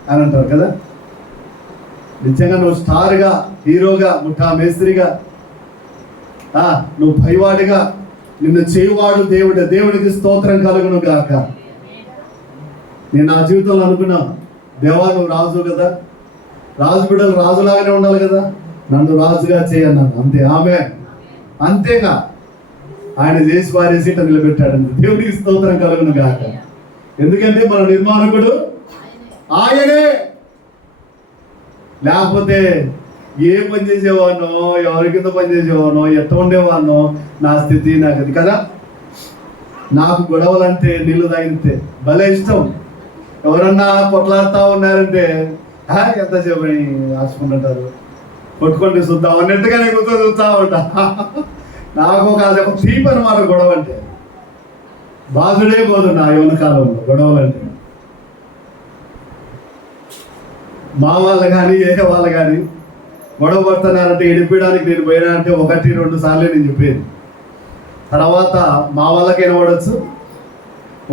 అని అంటారు కదా. నిజంగా నువ్వు స్టార్గా, హీరోగా, ముఠా మేస్త్రిగా, నువ్వు పైవాడిగా, నిన్ను చేయువాడు దేవుడే. దేవునికి స్తోత్రం కలుగును గాక. నేను నా జీవితంలో అనుకున్నా, దేవా నువ్వు రాజు కదా, రాజు బిడ్డలు రాజులాగానే ఉండాలి కదా, నన్ను రాజుగా చేయన్నాను. అంతే. ఆమె అంతేగా ఆయన చేసి పారేసి ఇట్లా నిలబెట్టాడండి. దేవునికి స్తోత్రం కలుగును గాక. ఎందుకంటే మన నిర్మాణకుడు ఆయనే. లేకపోతే ఏ పని చేసేవాడినో, ఎవరి కింద పని చేసేవాడినో, ఎట్ట ఉండేవాడినో, నా స్థితి నాకు అది కదా. నాకు గొడవలంటే నీళ్ళు తాగితే భలే ఇష్టం. ఎవరన్నా కొట్లాడుతూ ఉన్నారంటే ఎంతసేపు అని రాసుకుంటుంటారు, కొట్టుకుంటే చూద్దాం అన్నట్టుగానే కూర్చో చూస్తూ ఉంటా. నాకు అది ఒక తీపి అనమాట గొడవ అంటే. బాధుడే పోదు నా యువన కాలంలో గొడవలంటే. మా వాళ్ళు కానీ ఏ వాళ్ళు కానీ గొడవ పడుతున్నారంటే ఎడిపించడానికి నేను పోయినా అంటే 1-2 సార్లు నేను చెప్పేది. తర్వాత మా వాళ్ళకైనా పడవచ్చు,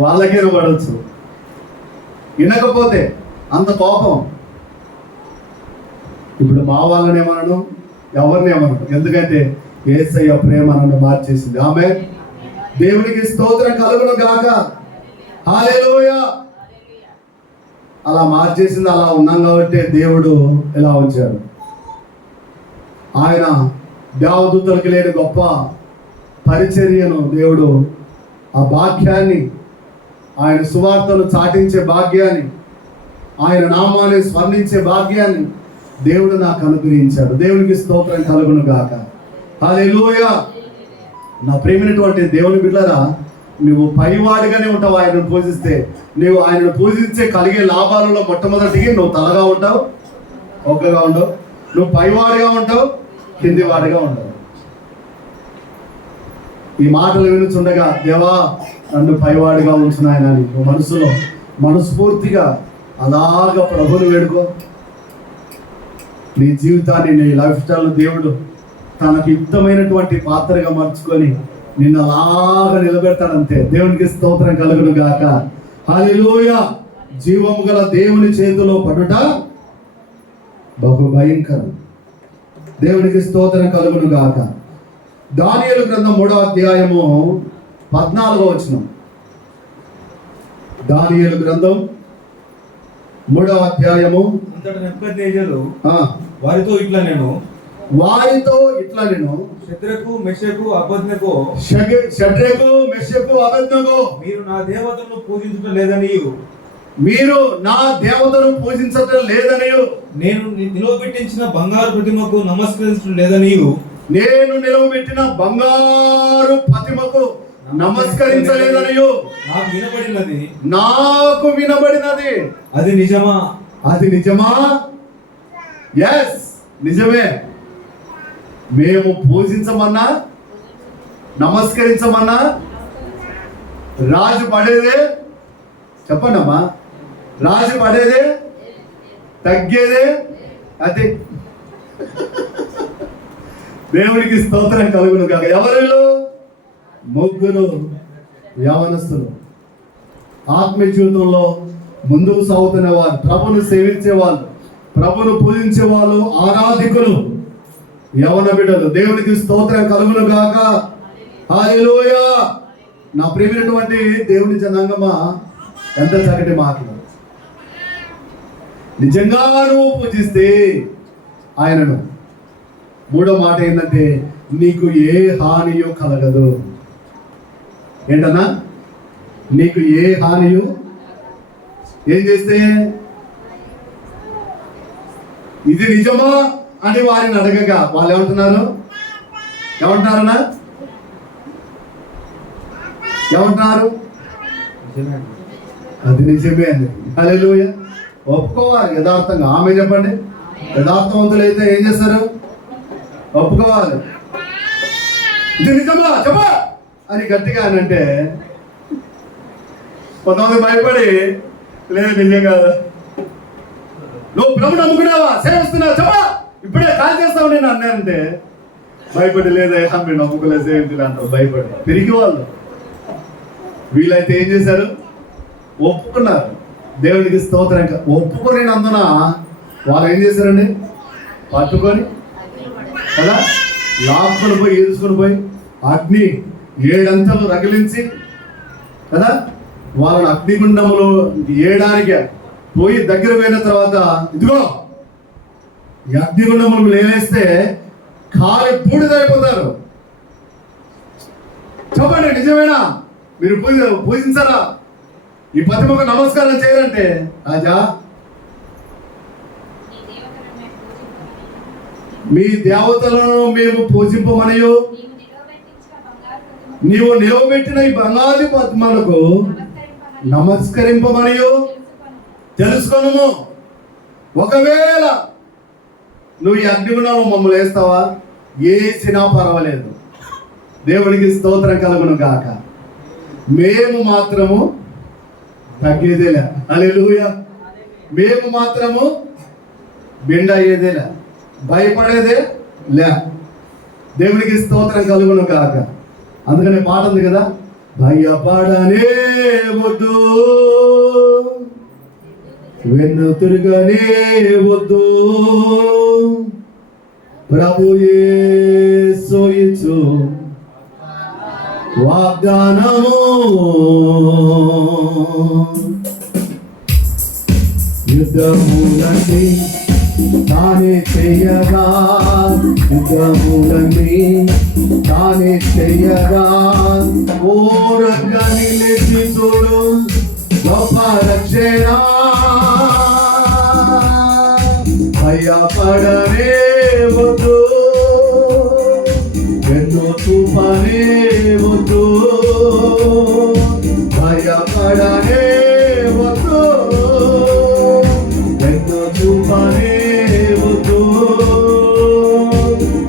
వాళ్ళకైనా పడవచ్చు. వినకపోతే అంత కోపం. ఇప్పుడు మా వాళ్ళని ఏమనను, ఎవరిని ఏమనను. ఎందుకంటే యేసయ్య ప్రేమ నన్ను మార్చేసింది. ఆమె దేవునికి స్తోత్రం కలుగును గాక. హల్లెలూయా. అలా మార్చేసింది. అలా ఉన్నాం కాబట్టి దేవుడు ఎలా ఉంచాడు. ఆయన దేవదూతలకు లేని గొప్ప పరిచర్యను దేవుడు, ఆ భాగ్యాన్ని, ఆయన సువార్తను చాటించే భాగ్యాన్ని, ఆయన నామాన్ని స్మరించే భాగ్యాన్ని దేవుడు నాకు అనుగ్రహించాడు. దేవునికి స్తోత్రం కలుగును గాక. హల్లెలూయా. నా ప్రేమైనటువంటి దేవుని బిడ్డలారా, నువ్వు పైవాడిగానే ఉంటావు. ఆయనను పూజిస్తే నువ్వు ఆయనను పూజించే కలిగే లాభాలలో మొట్టమొదటిగా నువ్వు తలగా ఉంటావు, ఒక్కగా ఉండవు. నువ్వు పైవాడిగా ఉంటావు, కింది వాడిగా ఉండవు. ఈ మాటలు వినుచుండగా, దేవా నన్ను పైవాడిగా ఉంచున్నాయన అని నువ్వు మనసులో మనస్ఫూర్తిగా అలాగ ప్రభుని వేడుకో. నీ జీవితాన్ని, నీ లైఫ్ స్టైల్ దేవుడు తనకు యుక్తమైనటువంటి పాత్రగా మార్చుకొని నిన్ను అలాగా నిలబెడతాడంతే. దేవునికి స్తోత్రం కలుగును గాక. హల్లెలూయా. జీవము గల దేవుని చేతిలో పడుట బహు భయంకరం. దేవునికి స్తోత్రం కలుగును గాక. దానియేలు గ్రంథం 3వ అధ్యాయము 14వ వచనం. దానియేలు గ్రంథం 3వ అధ్యాయము. అంతట నెబుకద్నెజరు వారితో ఇట్లా నేను షద్రకు మెషకు అబేద్నెగో మీరు నా దేవతలను పూజించటం లేదని, నేను నిలవబెట్టించిన బంగారు ప్రతిమకు నమస్కరించడం లేదని, నాకు వినబడినది. అది నిజమా? ఎస్, నిజమే. మేము పూజించమన్నా, నమస్కరించమన్నా రాజు పడేదే. చెప్పండి అమ్మా, రాజు పడేదే తగ్గేదే అదే. దేవునికి స్తోత్రం కలుగును కాక. ఎవరు? ముగ్గురు యవనస్తులు, ఆత్మీయ జీవితంలో ముందుకు సాగుతున్న వారు, ప్రభును సేవించే వాళ్ళు, ప్రభును పూజించే వాళ్ళు, ఆరాధికులు, యవన బిడ్డలు. దేవునికి స్తోత్రం కలుగును గాక. హల్లెలూయా. నా ప్రియమైనటువంటి దేవుని జనాంగమా, ఎంత చక్కటి మాటలు. నిజంగా నువ్వు పూజిస్తే ఆయనను, మూడో మాట ఏంటంటే నీకు ఏ హానియో కలగదు. ఏంటన్నా? నీకు ఏ హానియు ఏం చేస్తే? ఇది నిజమా అని వారిని అడగగా వాళ్ళు ఏమంటున్నారు? ఏమంటున్నారన్నా? ఏమంటున్నారు? అది నిజమే అండి. హల్లెలూయా. ఒప్పుకోవాలి యథార్థంగా. ఆమె చెప్పండి. యథార్థవంతులు అయితే ఏం చేస్తారు? ఒప్పుకోవాలి. ఇది నిజమా చెప్పా అని గట్టిగా అని అంటే కొంతమంది భయపడి, లేదు నిజం కాదు, నువ్వు ప్రభు నమ్ముకున్నావా, సేవిస్తున్నావా చెప్పా, ఇప్పుడే కాల్ చేస్తావు నేను అన్నానంటే భయపడి, లేదా మీరు నమ్ముకోలేదు సేవించలే అంటారు భయపడి. తిరిగి వాళ్ళు వీళ్ళైతే ఏం చేశారు? ఒప్పుకున్నారు. దేవునికి స్తోత్రం. ఒప్పుకొనినందున వాళ్ళు ఏం చేశారండి? పట్టుకొని కదా లాక్కుని పోయి ఈడ్చుకొని పోయి అగ్ని 7 అంతలు రగిలించి కదా వాళ్ళని అగ్నిగుండములు ఏయడానికి పోయి దగ్గర పోయిన తర్వాత, ఇదిగో ఈ అగ్నిగుండములు లేవేస్తే కాలి బూడిదైపోతారు. చెప్పండి నిజమేనా? మీరు పూజించారా? ఈ ప్రతిమకు నమస్కారం చేయరంటే, రాజా మీ దేవతలను మేము పూజింపమనియు నీవు నిలవబెట్టిన ఈ బంగారు పద్మలకు నమస్కరింపమనియు తెలుసుకొనుము. ఒకవేళ నువ్వు ఈ అగ్నిగుణంలో మమ్మల్ని వేస్తావా? వేసినా పర్వాలేదు. దేవుడికి స్తోత్రం కలుగును గాక. మేము మాత్రము తగ్గేదేలే. హల్లెలూయా. మేము మాత్రము బెండ్ అయ్యేదేలే, భయపడేదే లే. దేవునికి స్తోత్రం కలుగును కాక. అందుకనే పాట ఉంది కదా, భయపడనే వద్దు, వెన్ను తిరగనే వద్దు, ప్రభు యేసు ఇచ్చు వాగ్దానము. యుద్ధములన్నీ తానే చెయ్యగా, యుద్ధములన్నీ తానే చెయ్యగా, ఓరంగా నిలిచి చూడు గొప్ప రక్షణ. భయపడనే వద్దు, వెన్ను చూపనే వద్దు, భయపడనే వద్దు, వెన్ను చూపనే వద్దు,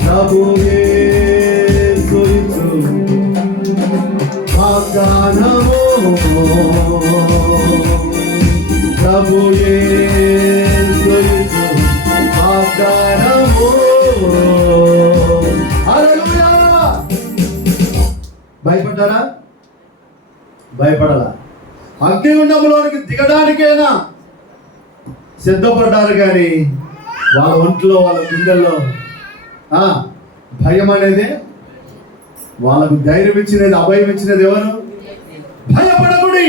ప్రభు యేసు ఇచ్చు వాగ్దానము, ప్రభు యేసు ఇచ్చు వాగ్దానము. భయపడ్డారా? భయపడాలా? అగ్నిగుండంలోనికి దిగడానికైనా సిద్ధపడ్డారు, కానీ వాళ్ళ ఒంట్లో వాళ్ళ గుండెల్లో భయం అనేది, వాళ్ళకు ధైర్యం ఇచ్చినది, అభయం ఇచ్చినది ఎవరు? భయపడకుడి,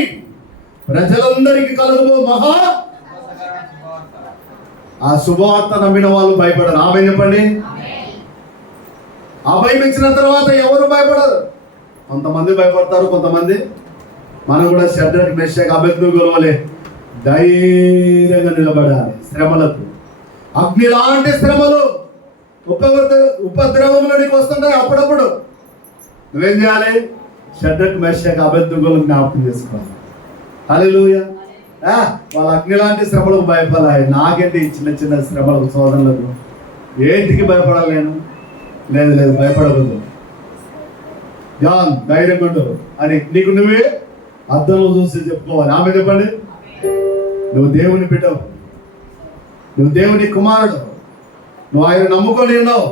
ప్రజలందరికీ కలుగు మహా. ఆ శుభవార్త నమ్మిన వాళ్ళు భయపడరు. ఆమె చెప్పండి. అభయం ఇచ్చిన తర్వాత ఎవరు భయపడరు. కొంతమంది భయపడతారు, కొంతమంది. మనం కూడా షడ్రక్ మెషక్ అబేద్నెగో వలె ధైర్యంగా నిలబడాలి. శ్రమలకు, అగ్ని లాంటి శ్రమలు, ఉపద్రవములకి వస్తుంటాయి. అప్పుడప్పుడు నువ్వేం చేయాలి? షడ్రక్ మెషక్ అబేద్నెగోలను జ్ఞాపకం చేసుకోవాలి. హల్లెలూయా. వాళ్ళ అగ్ని లాంటి శ్రమలకు భయపడాలి. నాకేంటి చిన్న చిన్న శ్రమలకు, శోధనలకు ఏంటికి భయపడాలి నేను? లేదు లేదు, భయపడకూడదు. జాన్ ధైర్యంగా ఉండు అని నీకు నువ్వే అద్దంలో చూసి చెప్పుకోవాలి. ఆమె చెప్పండి. నువ్వు దేవుని బిడ్డవు, నువ్వు దేవుని కుమారుడు, నువ్వు ఆయన నమ్ముకొని ఉన్నావు,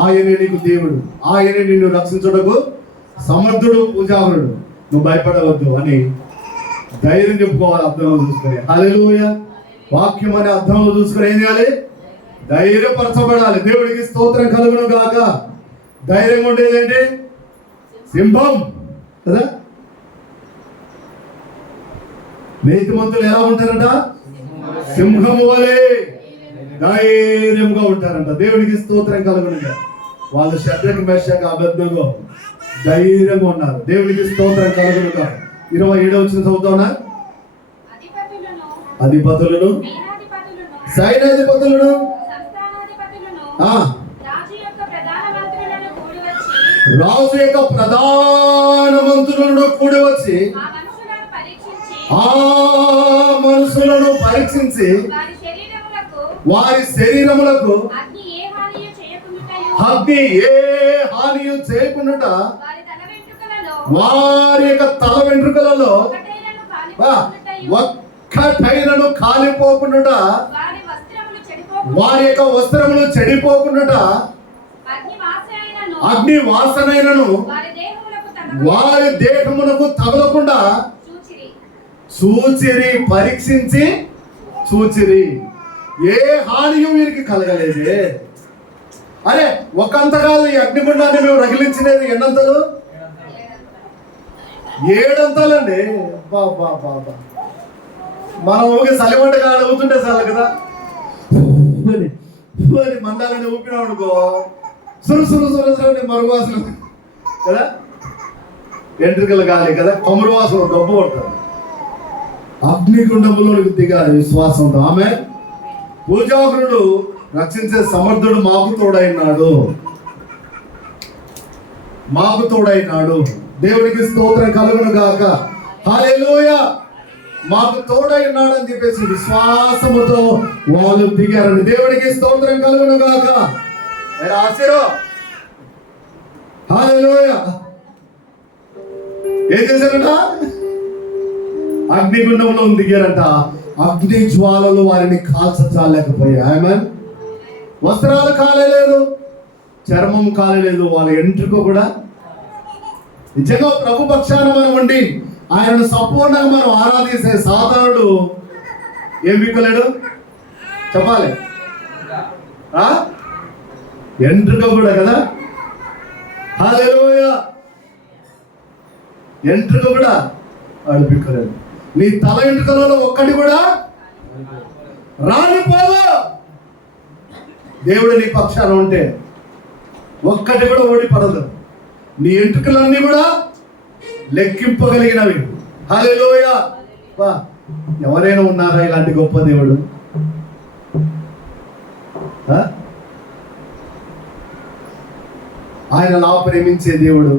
ఆయనే నీకు దేవుడు, ఆయనే నిన్ను రక్షించుటకు సమర్థుడు, పూజారుడు, నువ్వు భయపడవద్దు అని ధైర్యం చెప్పుకోవాలి. అర్థంలో చూసుకొని హల్లెలూయా. వాక్యం అనే అర్థంలో చూసుకొని ఏం చేయాలి? ధైర్యపరచబడాలి. దేవుడికి స్తోత్రం కలుగును గాక. ధైర్యంగా ఉండేది ఏంటి? సింహం కదా. నీతిమంతులు ఎలా ఉంటారంట? సింహము వలె ధైర్యంగా ఉంటారంట. దేవుడికి స్తోత్రం కలుగునుగా. వాళ్ళు శద్రకు, మేషకు, అబేద్నెగో ధైర్యంగా ఉన్నారు. దేవుడికి స్తోత్రం కలుగునుగా. 27వ వచనం చదువుతావునా? అధిపతులను, సైన్యాధిపతులను, రాజు యొక్క ప్రధాన మంత్రులను కూడి వచ్చి ఆ మనుషులను పరీక్షించి వారి శరీరములకు అగ్ని ఏ హానియు చేయకుండా వారి యొక్క తల వెంట్రుకలలో ఒక్కటైనను కాలిపోకుండా వారి యొక్క వస్త్రములు చెడిపోకుండా అగ్ని వాసనైనను వారి దేహమునకు తగలకుండా చూచిరి, పరీక్షించి చూచిరి. ఏ హానియు వీరికి కలగలేదే. అరే ఒకంత కాదు, ఈ అగ్నిగుండాన్ని మేము రగిలించినది ఎన్నంతలు? 7 అంతలండి. బాబా బాబా, మనం ఊగే సలిమంటగా ఊతుంటే చాలు కదా. మందాలని ఊపినాం అనుకో, సురు సురు సురు సురు మరుగు వాసన కదా, ఎంట్రుకలు గాలి కదా, కొమ్మరు వాసన డబ్బు కొడతారు. అగ్నిగుండములోనికి దిగాలి విశ్వాసంతో. ఆమె పూజాగ్రుడు రక్షించే సమర్థుడు మాకు తోడైనాడు, మాకు తోడైనాడు. దేవుడికి స్తోత్రం కలుగును గాక. హల్లెలూయా. మాకు తోడైనాడు అని చెప్పేసి విశ్వాసముతో వాళ్ళు దిగారండి. దేవుడికి స్తోత్రం కలుగును గాక. ఆశీర్వా. హల్లెలూయా. ఏం చేశారంట? అగ్నిగుండంలో దిగారంట. అగ్ని జ్వాలలు వారిని కాల్చలేకపోయాయి. ఆమేన్. వస్త్రాలు కాలేదు, చర్మం కాలేదు, వాళ్ళ ఎంట్రుక కూడా. నిజంగా ప్రభు పక్షాన మనం ఉండి ఆయనను సంపూర్ణంగా మనం ఆరాధిస్తే సాధారణుడు ఏం విక్కలేడు చెప్పాలి? ఎంట్రుక కూడా కదా. హల్లెలూయా. ఎంట్రుక కూడా వాడు పిక్కలేడు. నీ తల ఎంట్రుకలలో ఒక్కటి కూడా రాలిపోదు. దేవుడు నీ పక్షాన ఉంటే ఒక్కటి కూడా ఓడిపడదు. నీ ఎంట్రుకలన్నీ కూడా లెక్కింపగలిగినవి. హల్లెలూయా. ఎవరైనా ఉన్నారా ఇలాంటి గొప్ప దేవుడు? ఆయనలా ప్రేమించే దేవుడు,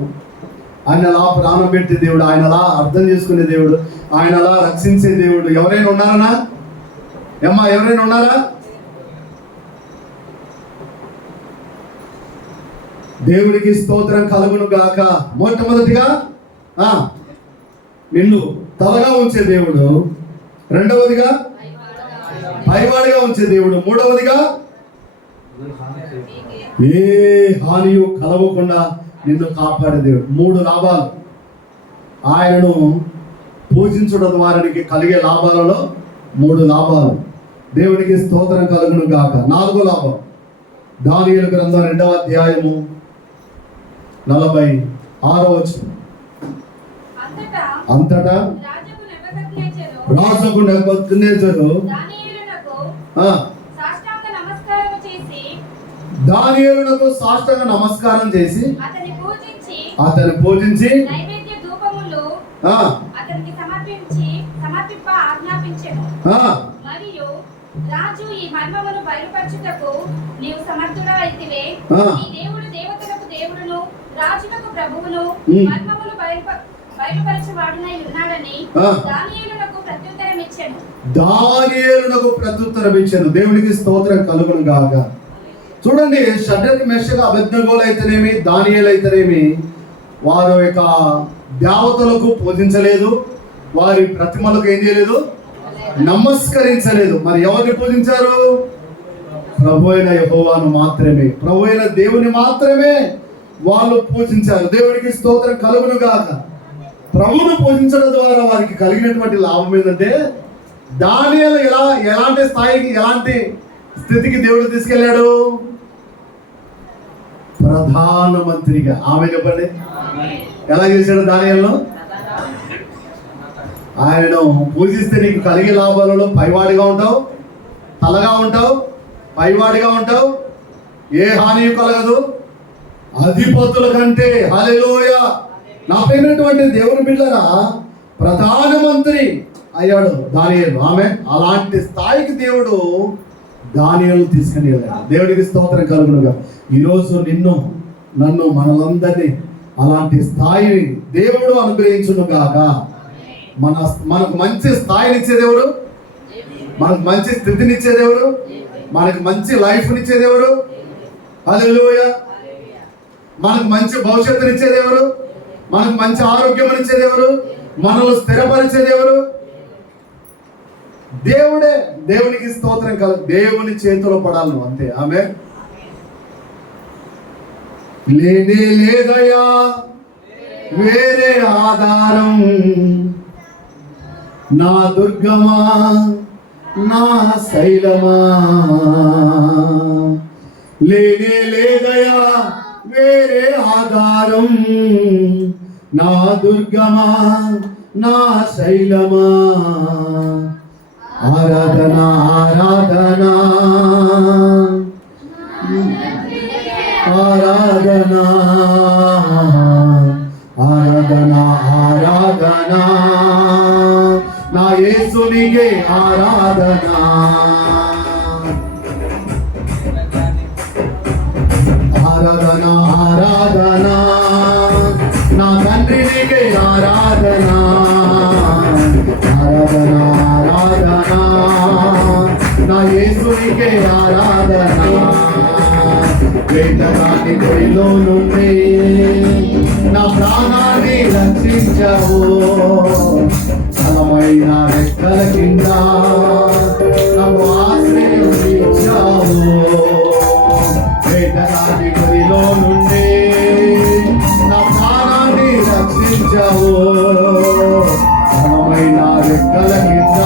ఆయనలా ప్రాణం పెట్టే దేవుడు, ఆయనలా అర్థం చేసుకునే దేవుడు, ఆయనలా రక్షించే దేవుడు ఎవరైనా ఉన్నారనా? ఏమ్మా, ఎవరైనా ఉన్నారా? దేవుడికి స్తోత్రం కలుగును గాక. మొట్టమొదటిగా నిన్ను తలగా ఉంచే దేవుడు, రెండవదిగా పైవాడిగా ఉంచే దేవుడు, మూడవదిగా ఏ హానియు కలవకుండా నిన్ను కాపాడే దేవుడు. 3 లాభాలు. ఆయనను పూజించడం ద్వారా కలిగే లాభాలలో 3 లాభాలు. దేవునికి స్తోత్రం కలుగును గాక. 4వ లాభం, దానియేలు గ్రంథం 2వ అధ్యాయము 46వ వచనం. అంతటా రాజుకు నెబుకద్నెజరు దానియేలునకు సాష్టాంగ నమస్కారం చేసి అతని పూజించి రాజు ఈ మర్మమును బయలుపరచుటకు నీవు సమర్థుడవైతివే. ఈ దేవుడు దేవతలకు దేవుడును రాజులకు ప్రభువును మర్మములు బయలుపరచువాడునై ఉన్నాడని దానియేలునకు ప్రత్యుత్తరం ఇచ్చాను. దేవునికి స్తోత్రం కలుగును గాక. చూడండి, షడ్రక్, మెషక్, అబేద్నెగోలు అయితేనేమి, దానియేలు అయితేనేమి, వారు యొక్క దేవతలకు పూజించలేదు, వారి ప్రతిమలకు ఏం చేయలేదు, నమస్కరించలేదు. మరి ఎవరిని పూజించారు? ప్రభు అయిన యెహోవాను మాత్రమే, ప్రభు అయిన దేవుని మాత్రమే వాళ్ళు పూజించారు. దేవుడికి స్తోత్రం కలుగును గాక. ప్రభువును పూజించడం ద్వారా వారికి కలిగినటువంటి లాభం ఏంటంటే, దానియేలు ఎలాంటి స్థాయికి, ఎలాంటి స్థితికి దేవుడు తీసుకెళ్ళాడు? ప్రధానమంత్రిగా. ఆమె చెప్పండి, ఎలా చేశాడు దానియేలును? ఆయనను పూజిస్తే నీకు కలిగే లాభాలలో పైవాడిగా ఉంటావు, తలగా ఉంటావు, పైవాడిగా ఉంటావు, ఏ హాని కలగదు. అధిపతుల కంటే, హల్లెలూయా, నా ప్రియమైనటువంటి దేవుని బిడ్డలారా, ప్రధానమంత్రి అయ్యాడు దానియేలు. ఆమె అలాంటి స్థాయికి దేవుడు దానియేలును తీసుకుని వెళ్ళాడు. దేవుడికి స్తోత్రం కలుగునుగా. ఈరోజు నిన్ను, నన్ను, మనలందరినీ అలాంటి స్థాయి దేవుడు అనుగ్రహించును గాక. మనకు మంచి స్థాయినిచ్చేది ఎవరు? మనకు మంచి స్థితినిచ్చేది ఎవరు? మనకు మంచి లైఫ్నిచ్చేది ఎవరు? హల్లెలూయా. మనకు మంచి భవిష్యత్తునిచ్చేది ఎవరు? మనకు మంచి ఆరోగ్యం ఇచ్చేది ఎవరు? మనల్ని స్థిరపరిచేది ఎవరు? దేవుడే. దేవునికి స్తోత్రం కలుగు. దేవుని చేతిలో పడాలి నువ్వు, అంతే. ఆమె లేనే లేదయా వేరే ఆధారం, నా దుర్గమా, నా శైలమా. లేనే లేదయా వేరే ఆధారం, నా దుర్గమా, నా శైలమా. ఆరాధన ఆరాధన ఆరాధన ఆరాధన ఆరాధన, నా యేసునికే ఆరాధన. ఆరాధన ఆరాధన, నా తండ్రినికే ఆరాధన. ఆరాధన ఆరాధన, నా యేసునికే ఆరాధన. వేదనాన్ని గుడిలో నుండి నా ప్రాణాన్ని రక్షించావు, బలమైన రెక్కల కింద నాకు ఆశ్రయం ఇచ్చావు. వేదనాన్ని గుడిలో నుండి నా ప్రాణాన్ని రక్షించావు, బలమైన రెక్కల కింద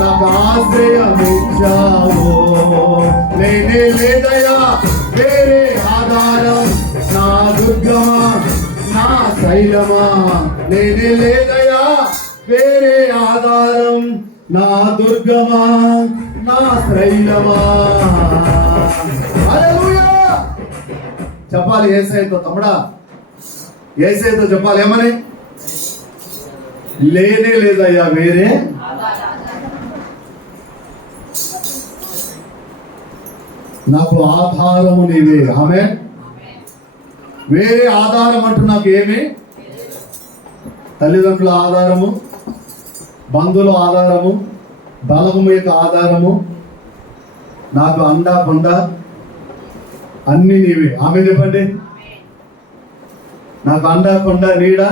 నాకు ఆశ్రయం ఇచ్చావు. లేనే లేదయా వేరే ఆధారం, నా దుర్గమా, నా శైలమా. లేనే లేదయా వేరే ఆధారం, నా దుర్గమా, నా శైలమా. హల్లెలూయా. చెప్పాలి యేసయ్యతో. తమ్ముడా, యేసయ్యతో చెప్పాలి ఏమని? లేనే లేదయ్యా వేరే నాకు ఆధారము నీవే. ఆమె వేరే ఆధారం అంటూ నాకు ఏమి? తల్లిదండ్రుల ఆధారము, బంధువుల ఆధారము, బలము యొక్క ఆధారము, నాకు అండా కొండ అన్ని నీవే. ఆమె చెప్పండి. నాకు అండా కొండ, నీడ,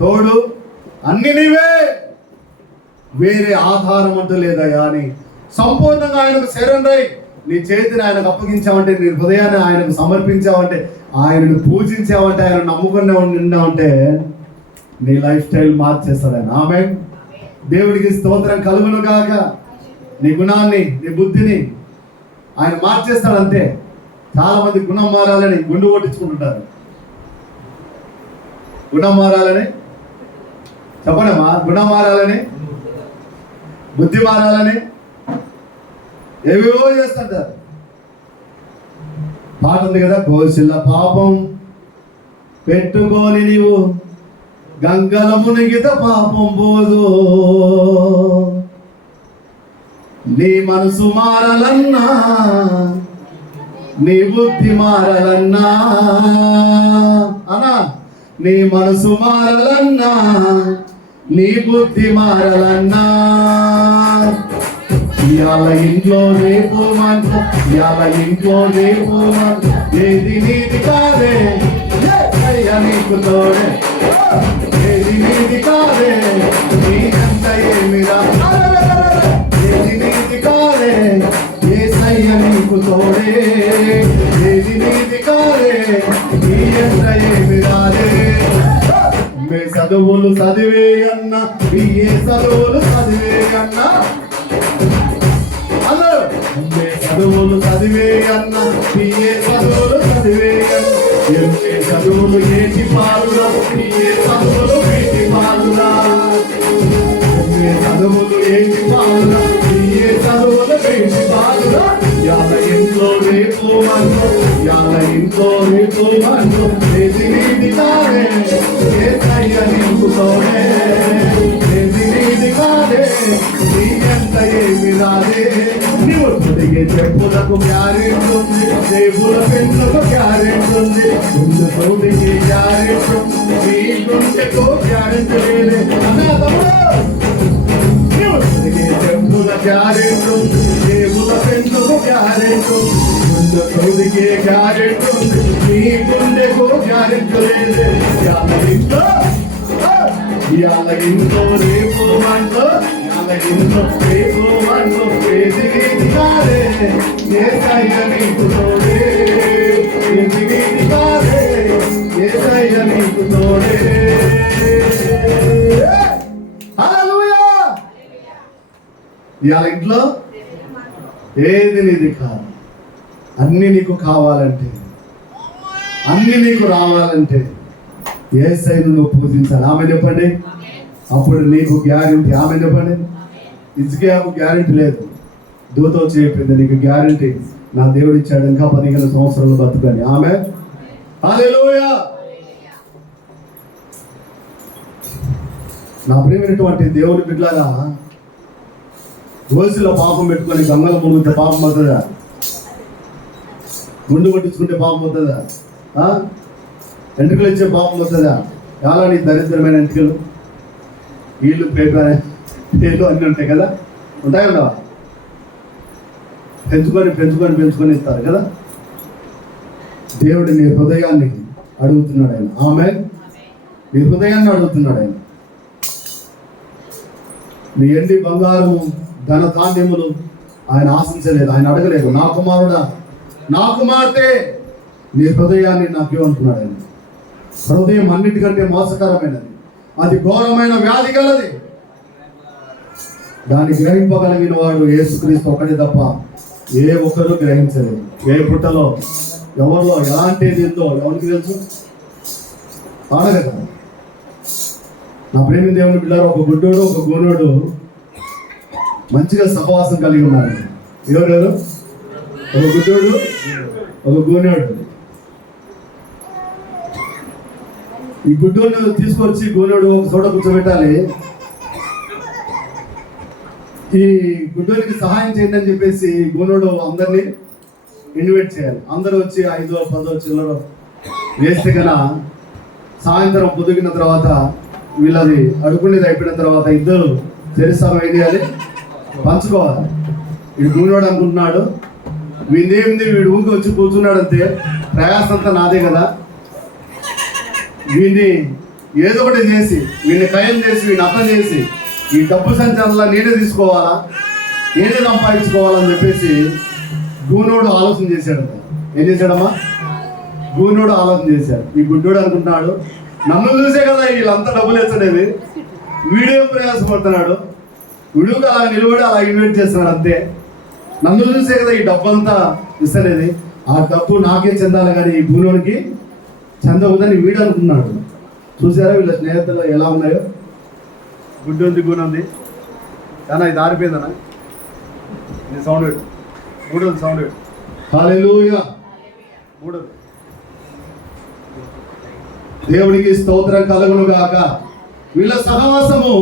తోడు అన్ని నీవే, వేరే ఆధారం అంటూ లేదయ్యా అని సంపూర్ణంగా ఆయనకు శరణై నీ చేతిని ఆయనకు అప్పగించావంటే, నీ హృదయాన్ని ఆయనకు సమర్పించావంటే, ఆయనను పూజించావంటే, ఆయన నమ్ముకునే నిన్నావంటే నీ లైఫ్ స్టైల్ మార్చేస్తాడు ఆయన. ఆమె దేవుడికి స్తోత్రం కలుగును గాక. నీ గుణాన్ని, నీ బుద్ధిని ఆయన మార్చేస్తాడు అంతే. చాలా మంది గుణం మారాలని గుండు కొట్టించుకుంటుంటారు. గుణం మారాలని చెప్పడమా? గుణం మారాలని, బుద్ధి మారాలని ఏవేవో చేస్తుంటారు. పాట ఉంది కదా, కోసిల్ల పాపం పెట్టుకొని నీవు గంగల మునిగిత పాపం పోదు, నీ మనసు మారాలన్నా, నీ బుద్ధి మారాలన్నా అనా, నీ మనసు మారాలన్నా, నీ బుద్ధి మారాలన్నా. ఇయాల ఇంట్లో రేపు మంట, ఇయాల ఇంట్లో రేపు మంట, ఏది నీది కాదే అయ్యా నీకు తోడే, ఏది నీది కాదే నీ ఎంత ఏమిరా నీది కాదే యేసయ్య నీకు తోడే నీది కాదే నీ ఎంత ఏమిరాదే మే చదువులు చదివే అన్నా బిఏ చదువులు చదివే అన్నా మే చదువులు చదివే అన్నా బిఏ చదువులు చదివే అన్నా ఎంఏ చదువులు ఏటి పాలురా బిఏ చదువులు ఏటి పాలురా ఎంఏ చదువులు ఏటి పాలురా బిఏ చదువులు ఏటి పాలురా యాల ఇంట్లో రేపు మంటో యాల ఇంట్లో రేపు మంటో నీది కాదే యేసయ్య నీకు తోడే నీది కాదే నీ ఎంత ఏమి రాదే నీవు తొడిగే చెప్పులకు గ్యారెంటీ ఉంది దేవుల పెన్నులకు గ్యారెంటీ ఉంది ముందు తోడిగే గ్యారెంటీ ఉంది నీ గుండెకు గ్యారెంటీ లేదే అన్నా తమ్ముడు నీవు తొడిగే చెప్పుల గ్యారెంటీ ఉంది దేవుల పెన్నులకు గ్యారెంటీ ఉంది ముందు తోడిగే గ్యారెంటీ ఉంది నీ గుండెకు గ్యారెంటీ లేదే యాల ఇంట్లో రేపు మంటో యాల ఇంట్లో రేపు మంటో నీది కాదే యేసయ్య నీకు తోడే నీది కాదే యేసయ్య నీకు తోడే హల్లెలూయా యాల ఇంట్లో ఏది నీది కాదు అన్ని నీకు కావాలంటే అన్ని నీకు రావాలంటే యేసయ్యను నువ్వు పూజించాలి ఆమె చెప్పండి అప్పుడు నీకు గ్యారెంటీ ఆమె చెప్పండి హిజ్కియాకు గ్యారెంటీ లేదు దూత వచ్చి చెప్పింది నీకు గ్యారెంటీ నా దేవుడు ఇచ్చాడు ఇంకా 15 సంవత్సరాలు బతుకని ఆమె హల్లెలూయా నా ప్రియమైనటువంటి దేవుని బిడ్డలారా గోసిలో పాపం పెట్టుకొని గంగలో మునిగితే పాపం అవుతుందా గుండు కొట్టించుకుంటే పాపం అవుతుందా ఎంట్రుకలు ఇచ్చే పాపం వస్తుందా చాలా నీ దరిద్రమైన ఎంట్రుకలు వీళ్ళు పేర్లు అన్నీ ఉంటాయి కదా ఉంటాయి ఉండవా పెంచుకొని ఇస్తారు కదా దేవుడు నీ హృదయాన్ని అడుగుతున్నాడు ఆయన ఆమె నీ హృదయాన్ని అడుగుతున్నాడు ఆయన నీ ఎండి బంగారము ధన ధాన్యములు ఆయన ఆశించలేదు ఆయన అడగలేదు నా కుమారుడా నా కుమార్తె నీ హృదయాన్ని నాకు ఇవ్వనుకున్నాడు ఆయన హృదయం అన్నిటికంటే మోసకరమైనది అది ఘోరమైన వ్యాధి గలది దాన్ని గ్రహింపగలిగిన వాడు యేసుక్రీస్తు ఒకటి తప్ప ఏ ఒక్కరు గ్రహించలేదు ఏ పుట్టలో ఎవరిలో ఎలాంటిది ఉందో ఎవరికి తెలుసు ఆడగద నా ప్రేమి దేవుని పిల్లలు ఒక గుడ్డోడు ఒక గోనోడు మంచిగా సహవాసం కలిగి ఉన్నారు ఎవరెవరు ఒక గుడ్డోడు ఒక గోనోడు ఈ గుడ్డోని తీసుకొచ్చి గోనోడు ఒక చోట కూర్చోబెట్టాలి ఈ గుడ్డోనికి సహాయం చేయండి అని చెప్పేసి గోనోడు అందరినీ ఇన్వైట్ చేయాలి అందరూ వచ్చి 5-10 చిల్లర వేస్తే కన్నా సాయంత్రం పొద్దుగిన తర్వాత వీళ్ళది అడుగునేది అయిపోయిన తర్వాత ఇద్దరు చెరిస్తాం ఏం చేయాలి పంచుకోవాలి వీడు గోనోడు అనుకుంటున్నాడు వీడేమింది వీడు ఊరికి వచ్చి కూర్చున్నాడు అంతే ప్రయాసం అంతా నాదే కదా వీడిని ఏదో ఒకటి చేసి వీడిని ఖయం చేసి వీడిని అర్థం చేసి ఈ డబ్బు సంచారంలో నేనే తీసుకోవాలా నేనే సంపాదించుకోవాలని చెప్పేసి గూనోడు ఆలోచన చేశాడు ఏం చేశాడమ్మా గూనోడు ఆలోచన చేశాడు ఈ గుడ్డోడు అనుకుంటున్నాడు నన్ను చూసే కదా వీళ్ళంతా డబ్బులు వేస్తాడేది వీడియో ప్రయాసపడుతున్నాడు వీడియోకి అలా నిలబడి అలా ఇన్వైట్ చేస్తున్నాడు అంతే నన్ను చూసే కదా ఈ డబ్బు అంతా ఇస్తలేదు ఆ డబ్బు నాకే చెందాలి కానీ ఈ గూనోడికి చెందవుదని వీడు అనుకున్నాడు చూసారా వీళ్ళ స్నేహితులు ఎలా ఉన్నాయో గుడ్డు ఉంది గూన ఉంది కానీ ఇది ఆరిపోయిందనా ఇది సౌండ్ పెట్టు మూడోది సౌండ్ పెట్టు హల్లెలూయా మూడోది దేవునికి స్తోత్రం కలుగును గాక వీళ్ళ సహవాసము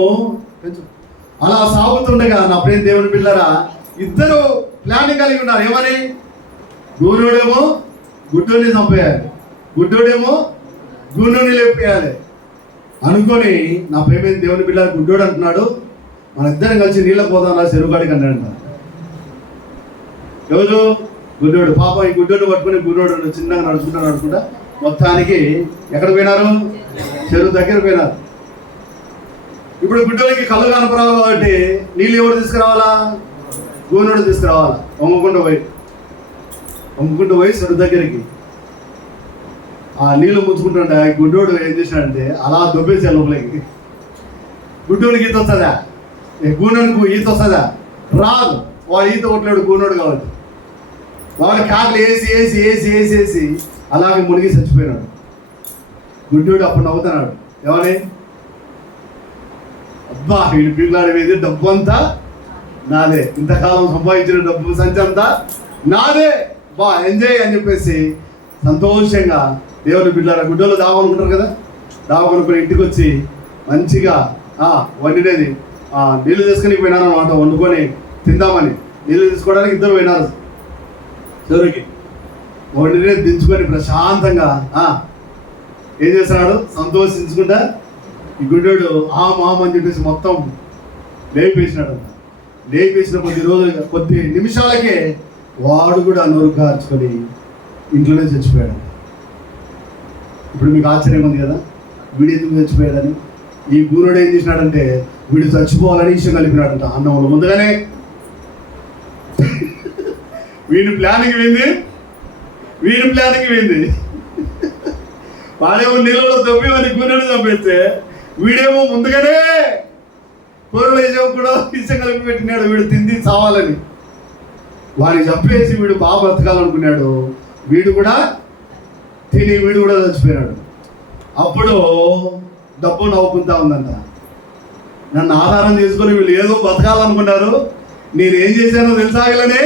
అలా సాగుతుండగా నా ప్రేమ దేవుని పిల్లరా ఇద్దరు ప్లానింగ్ కలిగి ఉన్నారు ఏమని గూనోడేమో గుడ్డోని చంపేయాలి గుడ్డోడేమో గూనోని లేపేయాలి అనుకొని నా ప్రేమ దేవుని పిల్లలు గుడ్డోడు అంటున్నాడు మన ఇద్దరం కలిసి నీళ్ళకి పోదాం నా చెరువుగాడికి అన్నాడంట ఎవరు గుడ్డోడు పాప ఈ గుడ్డోడు పట్టుకుని గుడ్డోడు చిన్నగా నడుచుకుంటా మొత్తానికి ఎక్కడ పోయినారు చెరువు దగ్గర పోయినారు ఇప్పుడు గుడ్డోడికి కళ్ళు కనపరావు కాబట్టి నీళ్ళు ఎవరు తీసుకురావాలా? గూనోడు తీసుకురావాలా. వంగుకుంటూ పోయి సొడు దగ్గరికి ఆ నీళ్ళు ముంచుకుంటుంటే గుడ్డోడు ఏం చేశాడంటే అలా దొబ్బేసాడు లోపలికి. గుడ్డోడికి ఈత వస్తుందా? గూనోడికి ఈత వస్తుందా? రాదు. వాడు ఈత కొట్టలేడు గూనోడు కాబట్టి. వాడు కాకులు వేసి వేసి వేసి వేసి వేసి అలాగే మునిగి చచ్చిపోయినాడు. గుడ్డోడు అప్పుడు నవ్వుతున్నాడు, ఏమని? అబ్బా వీడు పిల్లాడేది డబ్బు అంతా నాదే, ఇంతకాలం సంపాదించిన డబ్బు సంచి అంతా నాదే, బా ఎంజాయ్ అని చెప్పేసి సంతోషంగా దేవుని బిడ్డల గుడ్డలో దావనుకుంటారు కదా, దావనుకుని ఇంటికి వచ్చి మంచిగా వండినది నీళ్ళు తీసుకుని పోయినారు అనమాట. వండుకొని తిందామని నీళ్ళు తీసుకోవడానికి ఇద్దరు పోయినారు చివరికి. వండినది దించుకొని ప్రశాంతంగా ఏం చేస్తున్నాడు? సంతోషించుకుంటా ఈ గుడ్డోడు మామ అని చెప్పేసి మొత్తం లేపేసినాడు. లేపేసిన కొద్ది నిమిషాలకే వాడు కూడా నోరు కార్చుకొని ఇంట్లోనే చచ్చిపోయాడు. ఇప్పుడు మీకు ఆశ్చర్యం ఉంది కదా, వీడు ఎందుకు చచ్చిపోయాడని. ఈ గూనుడు ఏం చేసినాడంటే వీడు చచ్చిపోవాలని విషయం కలిపినాడంట అన్నంలో ముందుగానే. వీడి ప్లానింగ్ పోయింది. వాడేమో నీళ్ళలో దొబ్బి వాడి గూనుడు చంపేస్తే వీడేమో ముందుగానే కూరలు వేసావు కూడా విషయం కలిపి పెట్టినాడు వీడు తింది చావాలని. వాడిని చంపేసి వీడు బాగా బ్రతకాలనుకున్నాడు. వీడు కూడా తిని వీడు కూడా చచ్చిపోయినాడు. అప్పుడు డబ్బు నవ్వుకుంటా ఉందంట. నన్ను ఆధారం చేసుకొని వీళ్ళు ఏదో బతకాలనుకున్నారు, నేనేం చేశానో తెలుసాగలనే.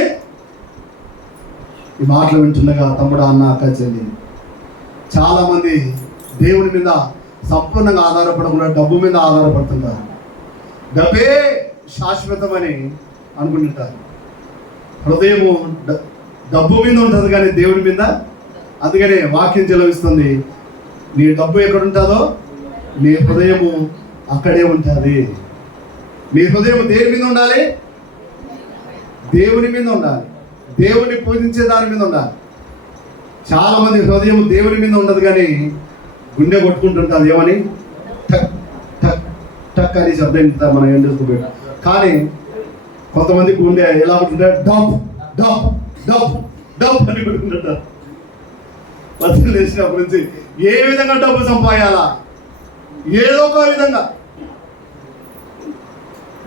ఈ మాటలు వింటుండగా తమ్ముడు, అన్న, అక్క, చెల్లి, చాలామంది దేవుని మీద సంపూర్ణంగా ఆధారపడకుండా డబ్బు మీద ఆధారపడుతుంటారు. డబ్బే శాశ్వతమని అనుకుంటుంటారు. హృదయము డబ్బు మీద ఉంటుంది కానీ దేవుని మీద. అందుకనే వాక్యం చెలవిస్తుంది, నీ డబ్బు ఎక్కడ ఉంటుందో నీ హృదయము అక్కడే ఉంటుంది. నీ హృదయం దేని మీద ఉండాలి? దేవుని మీద ఉండాలి. దేవుని పూజించే దాని మీద ఉండాలి. చాలా మంది హృదయం దేవుని మీద ఉండదు కానీ గుండె కొట్టుకుంటుంటుంది. ఏమని? టక్ టక్ టక్ అని శబ్దం మనం ఏం చేసుకోబోయాం. కానీ కొంతమంది గుండె ఎలా ఉంటుంటే డప్ డప్ డప్ డప్ అని కొట్టుకుంటుంటారు. బతులు లేచినప్పటి నుంచి ఏ విధంగా డబ్బు సంపాదించాలా, ఏదో ఒక విధంగా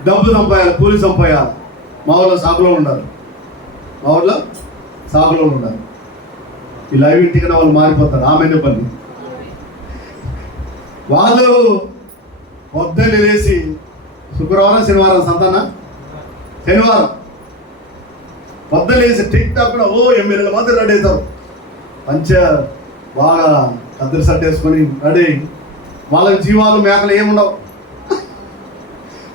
డబ్బు సంపాదించాలి, కూలి సంపాదించాలి. మా ఊళ్ళో సాగులో ఉండాలి. ఈ లైవ్ ఇంటికి వాళ్ళు మారిపోతారు. ఆమె పని వాళ్ళు పొద్దున్న లేచి శుక్రవారం శనివారం శనివారం పొద్దున్న లేచి టిక్ టాక్ కూడా 8 మంది రెడీ అవుతారు. మంచిగా బాగా కద్దరు షర్ట్ వేసుకొని రెడీ. వాళ్ళకి జీవాలు మేకలు ఏముండవు.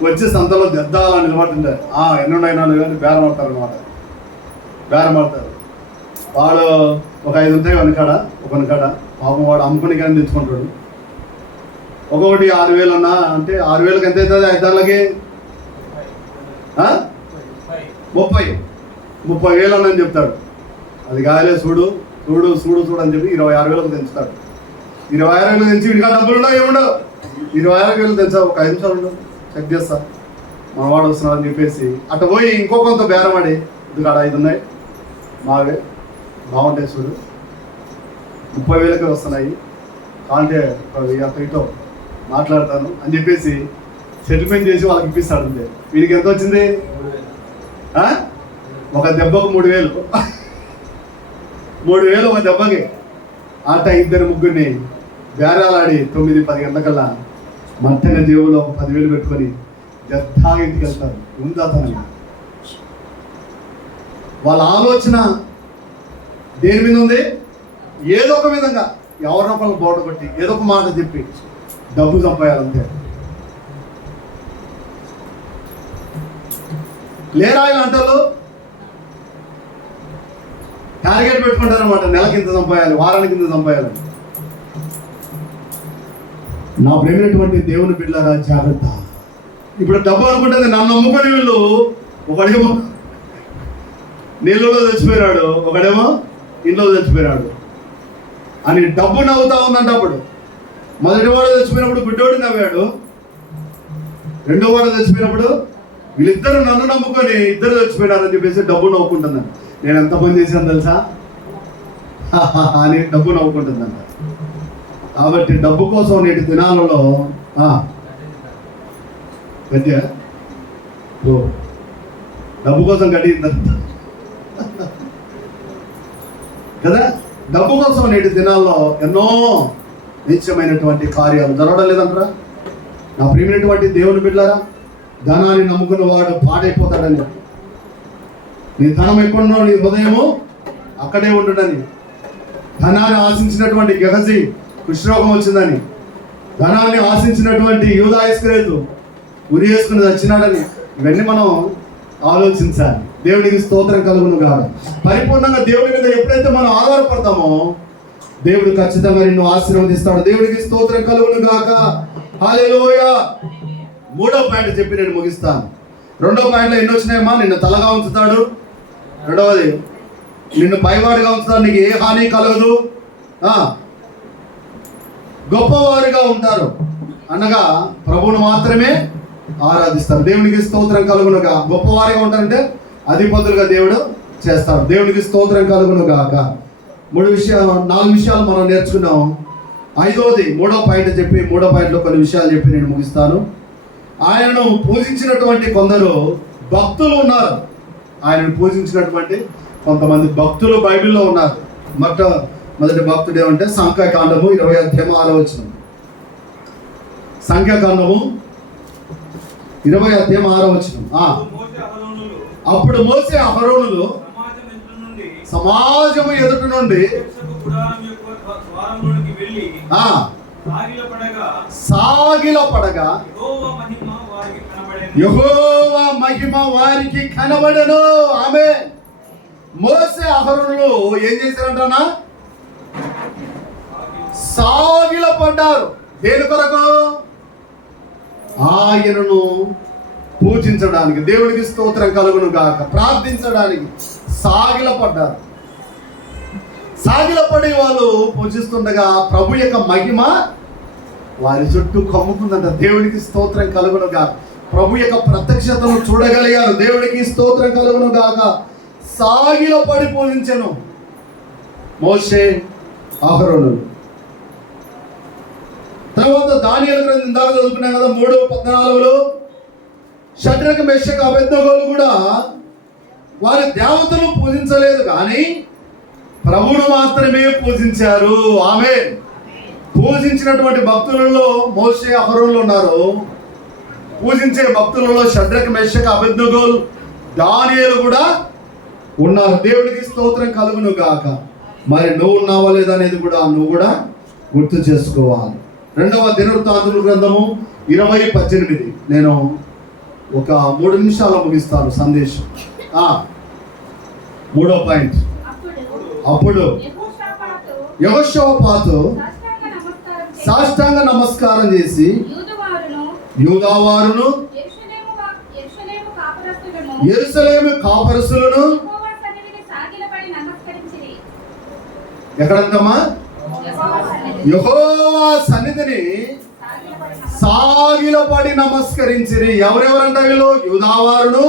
వచ్చి సంతలో దెద్దాలని నిలబడుతుంటారు. ఎన్నున్నాయినా కానీ బేరం ఆడతారు అనమాట. వాడు ఒక 5 ఉంటాయి ఒకనకాడ పాపం వాడు అమ్ముకుని కానీ తెచ్చుకుంటాడు. ఒక్కొక్కటి 6,000 అన్నా అంటే 6,000కి ఎంత అవుతుంది? 5 దానికి 30,000 అన్నని చెప్తాడు. అది కాయలే చూడు అని చెప్పి 26,000కు తెంచుతాడు. 26,000 తెంచి ఇంకా డబ్బులు ఉండవు, ఏముండవు. 26,000 తెచ్చా, ఒక 5 నిమిషాలు ఉండవు, చెక్ చేస్తా మనవాడు వస్తున్నాడు అని చెప్పేసి అట్ట పోయి ఇంకో కొంత బేరమాడి, ఇది కాడ 5 ఉన్నాయి మావే బాగుంటాయి చూడు, 30,000కే వస్తున్నాయి కాంటే ఇటో మాట్లాడతాను అని చెప్పేసి సెటిల్మెంట్ చేసి వాళ్ళకి ఇప్పిస్తాడు. అంతే. వీడికి ఎంత వచ్చింది? ఒక దెబ్బకు 3,000. 3,000 ఒక దెబ్బకి. ఆట 2-3 బేరాలాడి 9-10 గంటలకల్లా మట్టన జేబులో 10,000 పెట్టుకొని జత్తాగా ఇంటికి వెళ్తారు. ఉందాతనంగా వాళ్ళ ఆలోచన దేని మీద ఉంది? ఏదో ఒక విధంగా ఎవరినొకరు బోట కొట్టి ఏదో ఒక మాట చెప్పి డబ్బు సంపాయాలంతే. లేరా అంటారు, టార్గెట్ పెట్టుకుంటారు అనమాట. నెలకి ఇంత సంపాయాలి, వారానికి ఇంత సంపాయాలి. నా ప్రేమైనటువంటి దేవుని బిడ్డలారా జాగ్రత్త. ఇప్పుడు డబ్బు అనుకుంటుంది నన్ను నమ్ముకొని వీళ్ళు, ఒకడేమో నీళ్ళలో చచ్చిపోయినాడు, ఒకడేమో ఇంట్లో చచ్చిపోయినాడు అని డబ్బు నవ్వుతా ఉందంట. అప్పుడు మొదటివాడు చచ్చిపోయినప్పుడు బిడ్డోడు నవ్వాడు, రెండో వాడు చచ్చిపోయినప్పుడు వీళ్ళిద్దరు నన్ను నమ్ముకొని ఇద్దరు చచ్చిపోయినారని చెప్పేసి డబ్బు నవ్వుకుంటున్నాను. నేను ఎంత పని చేశాను తెలుసా అని డబ్బు నవ్వుకుంటుందంట. కాబట్టి డబ్బు కోసం నేటి దినాలలో గట్టిగా డబ్బు కోసం గడియిందంట కదా. డబ్బు కోసం నేటి దినాల్లో ఎన్నో నిత్యమైనటువంటి కార్యాలు జరగడం లేదంటారా? నా ప్రియమైనటువంటి దేవుని బిడ్డలారా, ధనాన్ని నమ్ముకున్న వాడు పాడైపోతాడని. నీ ధనం ఎక్కడున్నో నీ హృదయము అక్కడే ఉంటుందని. ధనాన్ని ఆశించినటువంటి గెహజీ కుష్ఠరోగం వచ్చిందని, ధనాన్ని ఆశించినటువంటి యూదా ఇస్కరియోతు ఉరి వేసుకుని వచ్చినాడని. ఇవన్నీ మనం ఆలోచించాలి. దేవునికి స్తోత్రం కలుగును కాదు. పరిపూర్ణంగా దేవుడి మీద ఎప్పుడైతే మనం ఆధారపడతామో దేవుడు ఖచ్చితంగా నిన్ను ఆశీర్వదిస్తాడు. దేవుడికి స్తోత్రం కలుగును గాక. హల్లెలూయా. మూడో పాయింట్ చెప్పి నేను ముగిస్తాను. రెండో పాయింట్లో ఎన్ని వచ్చినాయమ్మా? నిన్ను తలగా ఉంచుతాడు. రెండవది, నిన్ను పైవాడిగా ఉంచుతాడు, నీకు ఏ హాని కలగదు, గొప్పవారిగా ఉంటారు అనగా ప్రభువును మాత్రమే ఆరాధిస్తారు. దేవునికి స్తోత్రం కలుగునుగా. గొప్పవారిగా ఉంటారంటే అధిపతులుగా దేవుడు చేస్తాడు. దేవునికి స్తోత్రం కలుగును గాక. 4 విషయాలు మనం నేర్చుకున్నాం. ఐదోది మూడో పాయింట్ చెప్పి మూడో పాయింట్లో కొన్ని విషయాలు చెప్పి నేను ముగిస్తాను. ఆయనను పూజించినటువంటి కొందరు భక్తులు ఉన్నారు. ఆయనను పూజించినటువంటి కొంతమంది భక్తులు బైబిల్లో ఉన్నారు. మొదటి భక్తుడు ఏమంటే సంఖ్యాకాండము 20:6. సంఖ్యాకాండము 20:6. అప్పుడు మోసే అహరోనులు సమాజము ఎదుట నుండి సాగిలపడగా యెహోవా మహిమ వారికి కనబడెను. ఆమె మోసే అహరోనులు ఏం చేశారంటనా? సాగిలపడ్డారు. దేని కొరకు? ఆయనను పూజించడానికి. దేవుడికి స్తోత్రం కలుగును గాక. ప్రార్థించడానికి సాగిలపడ్డారు. సాగిలపడి వాళ్ళు పూజిస్తుండగా ప్రభు యొక్క మహిమ వారి చుట్టూ కమ్ముకుందంట. దేవుడికి స్తోత్రం కలుగును గాక. ప్రభు యొక్క ప్రత్యక్షతను చూడగలిగారు. దేవుడికి స్తోత్రం కలుగును గాక. సాగిలపడి పూజించెను మోషే అహరోనులు. తర్వాత దానియేలు గ్రంథం ఇందాక చదువుకున్నాం కదా 3:14. షడ్రక్ మెషక్ అబేద్నెగోలు కూడా వారి దేవతను పూజించలేదు, కానీ ప్రభువును మాత్రమే పూజించారు. ఆమె పూజించినటువంటి భక్తులలో మోషే అహరోనులు ఉన్నారు. పూజించే భక్తులలో షడ్రక్ మెషక్ అబేద్నెగోలు దానియేలు కూడా ఉన్నారు. దేవుడికి స్తోత్రం కలుగును గాక. మరి నువ్వు ఉన్నావా లేదా అనేది కూడా నువ్వు కూడా గుర్తు చేసుకోవాలి. 2వ దినవృత్తాంతముల గ్రంథము 20:18. నేను ఒక 3 నిమిషాలు ముగిస్తాను సందేశం. 3వ పాయింట్. అప్పుడు యెహోషాపాతు సాష్టాంగ నమస్కారం చేసి యూదావారును యెరూషలేము కాపరస్తులను ఎక్కడంతమా? యెహోవా సన్నిధిని సాగిలపడి నమస్కరించిరి. ఎవరెవరంట వీళ్ళు? యూదావారును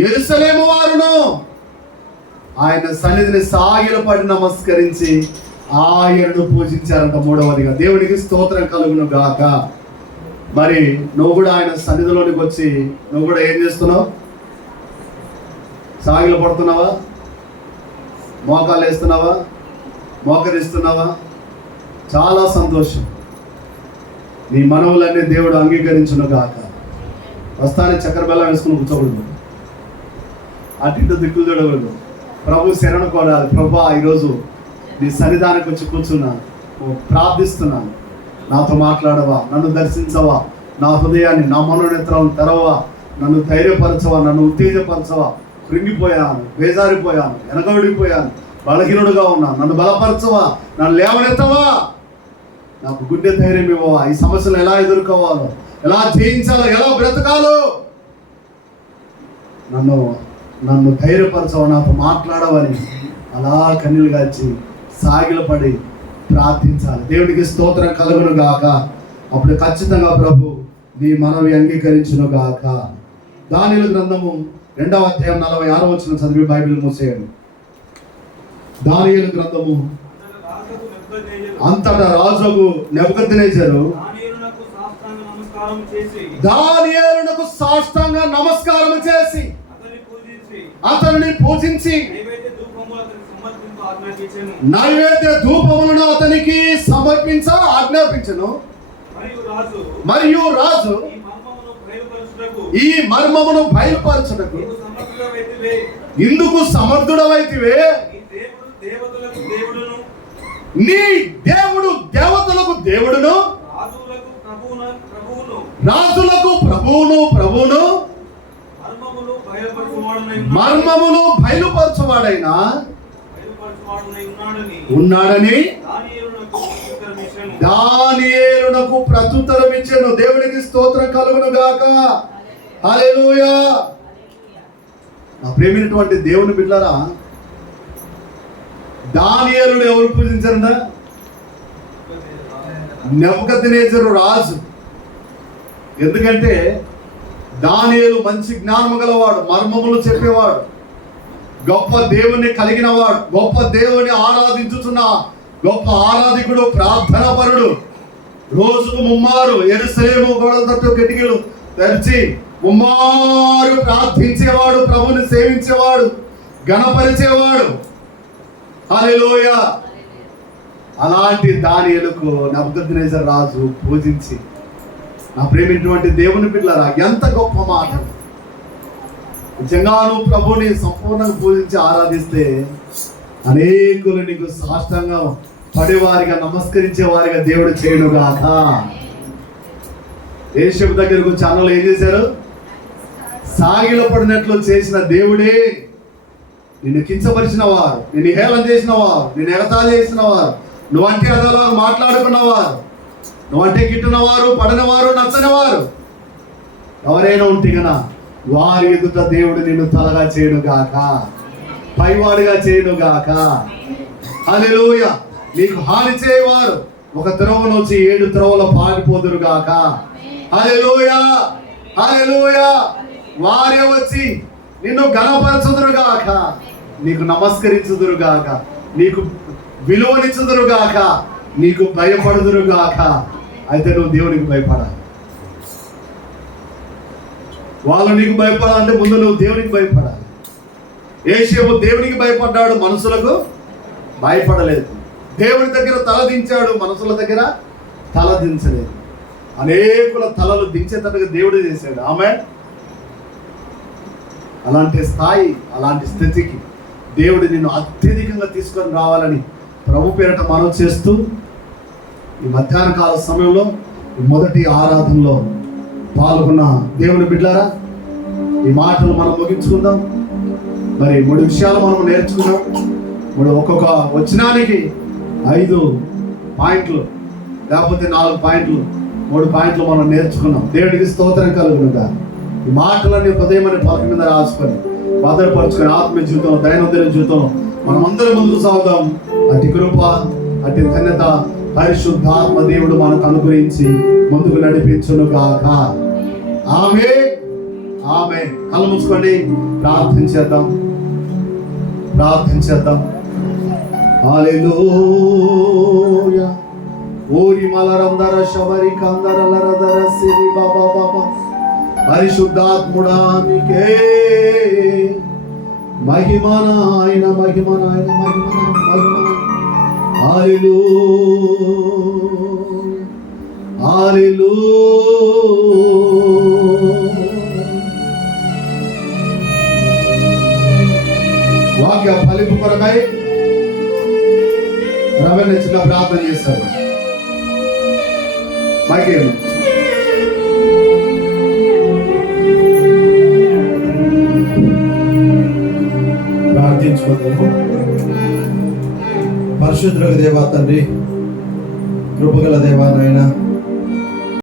యెరూషలేము వారును ఆయన సన్నిధిని సాగిలపడి నమస్కరించి ఆయనను పూజించారంట. 3వదిగా దేవునికి స్తోత్రం కలుగును గాక. మరి నువ్వు కూడా ఆయన సన్నిధిలోనికి వచ్చి నువ్వు కూడా ఏం చేస్తున్నావు? సాగిల పడుతున్నావా? మోకాలు వేస్తున్నావా? మోకరిస్తున్నావా? చాలా సంతోషం. నీ మనవులన్నీ దేవుడు అంగీకరించును గాక. వస్తానే చక్కెర బెల్లం వేసుకుని కూర్చోకూడదు, అటు ఇటు దిక్కులు చూడకూడదు. ప్రభు శరణు కోరాలి. ప్రభా, ఈరోజు నీ సన్నిధానికి వచ్చి కూర్చున్నాను, ప్రార్థిస్తున్నాను, నాతో మాట్లాడవా, నన్ను దర్శించవా, నా హృదయాన్ని నా మనోనేత్రాలను తెరవా, నన్ను ధైర్యపరచవా, నన్ను ఉత్తేజపరచవా. కృంగిపోయాను, బేజారిపోయాను, వెనకబడిపోయాను, బలహీనుడుగా ఉన్నాను, నన్ను బలపరచవా, నన్ను లేవనెత్తవా, నాకు గుండె ధైర్యం ఇవ్వవా. ఈ సమస్యలు ఎలా ఎదుర్కోవాలో, ఎలా జయించాలో, ఎలా బ్రతకాలో నన్ను ధైర్యపరచవా, నాతో మాట్లాడవని అలా కన్నీళ్ళు గాచి సాగిలపడి ప్రార్థించాలి. దేవుడికి స్తోత్రం కలుగును గాక. అప్పుడు ఖచ్చితంగా ప్రభు నీ మనవి అంగీకరించును గాక. దానియేలు గ్రంథము 2వ అధ్యాయం 46వ వచనం చదివి బైబిల్ మూసేయండి. దానియేలు గ్రంథము. అంతటా రాజుకు నెబుకద్నెజరు దానియేలునకు సాష్టాంగ నమస్కారం చేసి అతనిని పూజించి నైవేద్య ధూపములను అతనికి సమర్పించ ఆజ్ఞాపించను. మరియు రాజు ఈ మర్మమును బయలుపరచుటకు ఇందుకు సమర్థుడవైతివే. నీ దేవుడు దేవతలకు దేవుడును, రాజులకు ప్రభువును, మర్మములు బయలుపరచువాడైనా ఉన్నాడని దానియేలునకు ప్రత్యుత్తరం ఇచ్చెను. దేవునికి స్తోత్రం కలుగును గాక. హల్లెలూయా. నా ప్రేమైనటువంటి దేవుని బిడ్డలారా, దానియేలును ఎవరు పూజించారంట? నెబుకద్నెజరు రాజు. ఎందుకంటే దానియేలు మంచి జ్ఞానము గలవాడు, మర్మములు చెప్పేవాడు, గొప్ప దేవుని కలిగిన వాడు, గొప్ప దేవుని ఆరాధించుతున్న గొప్ప ఆరాధికుడు, ప్రార్థనాపరుడు. రోజుకు ముమ్మారు యెరూషలేము గోడల తట్టు కిటికీలు తెరిచి ముమ్మారు ప్రార్థించేవాడు, ప్రభుని సేవించేవాడు, గణపరిచేవాడు. హల్లెలూయా. అలాంటి దానియేలుకు నెబుకద్నెజరు రాజు పూజించి, నా ప్రేమైనటువంటి దేవుని బిడ్డలారా, ఎంత గొప్ప మాట! నిజంగా నువ్వు ప్రభుని సంపూర్ణంగా పూజించి ఆరాధిస్తే అనేకులు నీకు సాష్టాంగా పడేవారిగా, నమస్కరించే వారిగా దేవుడు చేయనుగాక. యేషపు దగ్గరకు ఛానల్ ఏం చేశారు? సాగిల పడినట్లు చేసిన దేవుడే. నిన్ను కించపరిచిన వారు, నిన్ను హేళన చేసిన వారు, నిన్ను ఎగతాళి చేసిన వారు, నువ్వంటే అదలా మాట్లాడుకున్నవారు, నువ్వంటే గిట్టినవారు, పడినవారు, నచ్చనివారు ఎవరైనా ఉంటే గన వారి ఎదుట దేవుడు నిన్ను తలగా చేయనుగాక, పైవాడిగా చేయనుగాక. హల్లెలూయా. నీకు హాని చేయవారు ఒక త్రోవ నుంచి 7 త్రోవల పారిపోదురుగాక. హల్లెలూయా. హల్లెలూయా. వారే వచ్చి నిన్ను ఘనపరచుదురుగాక, నీకు నమస్కరించుదురుగాక, నీకు విలువనిచ్చుదురుగాక, నీకు భయపడుదురుగాక. అయితే నువ్వు దేవునికి భయపడాలి. వాళ్ళు నీకు భయపడాలంటే ముందు నువ్వు దేవునికి భయపడాలి. యేషేపు దేవునికి భయపడ్డాడు, మనుషులకు భయపడలేదు. దేవుని దగ్గర తలదించాడు, మనుషుల దగ్గర తలదించలేదు. అనేకుల తలలు దించేటట్టుగా దేవుడు చేశాడు. ఆమేన్. అలాంటి స్థాయి, అలాంటి స్థితికి దేవుడు నిన్ను అత్యధికంగా తీసుకొని రావాలని ప్రభు పేరట మనం చేస్తూ, ఈ మధ్యాహ్న కాల సమయంలో ఈ మొదటి ఆరాధనలో పాల్గొన్న దేవుని బిడ్డలారా, ఈ మాటలు మనం ముగించుకుందాం. మరి 3 విషయాలు మనం నేర్చుకున్నాం. ఒక్కొక్క వచనానికి 5 పాయింట్లు, లేకపోతే 4 పాయింట్లు, 3 పాయింట్లు మనం నేర్చుకున్నాం. దేవుడికి స్తోత్రం కలుగునుగా. ఈ మాటలన్నీ హృదయమని పలక మీద రాసుకొని భద్రపరుచుకొని ఆత్మీయ జీవితంలో, దైనందిన జీవితంలో మనం అందరం ముందుకు సాగుదాం. అటు కృప, అటు ధన్యత పరిశుద్ధాత్మ దేవుడు మనకు అనుగ్రహించి ముందుకు నడిపించునుగాక. ఆమేన్. ఆమేన్. కళ్ళు మూసుకోండి, ప్రార్థించేద్దాం. హల్లెలూయా. ఓరి మలరందర శబరి కందరలరదర సిరి బాబా బాబా. పరిశుద్ధాత్ముడా నీకే మహిమనాయన, మహిమనాయన, మహిమనాయన. హల్లెలూయా. హల్లెలూయా. వాక్య ఫలింపు కొరకై రవణ చిన్న ప్రార్థన చేస్తారు. మైకేల్ ప్రార్థించుకుందాము. పరిశుద్ధులకు దేవా తండ్రి, కృపగల దేవా నాయన,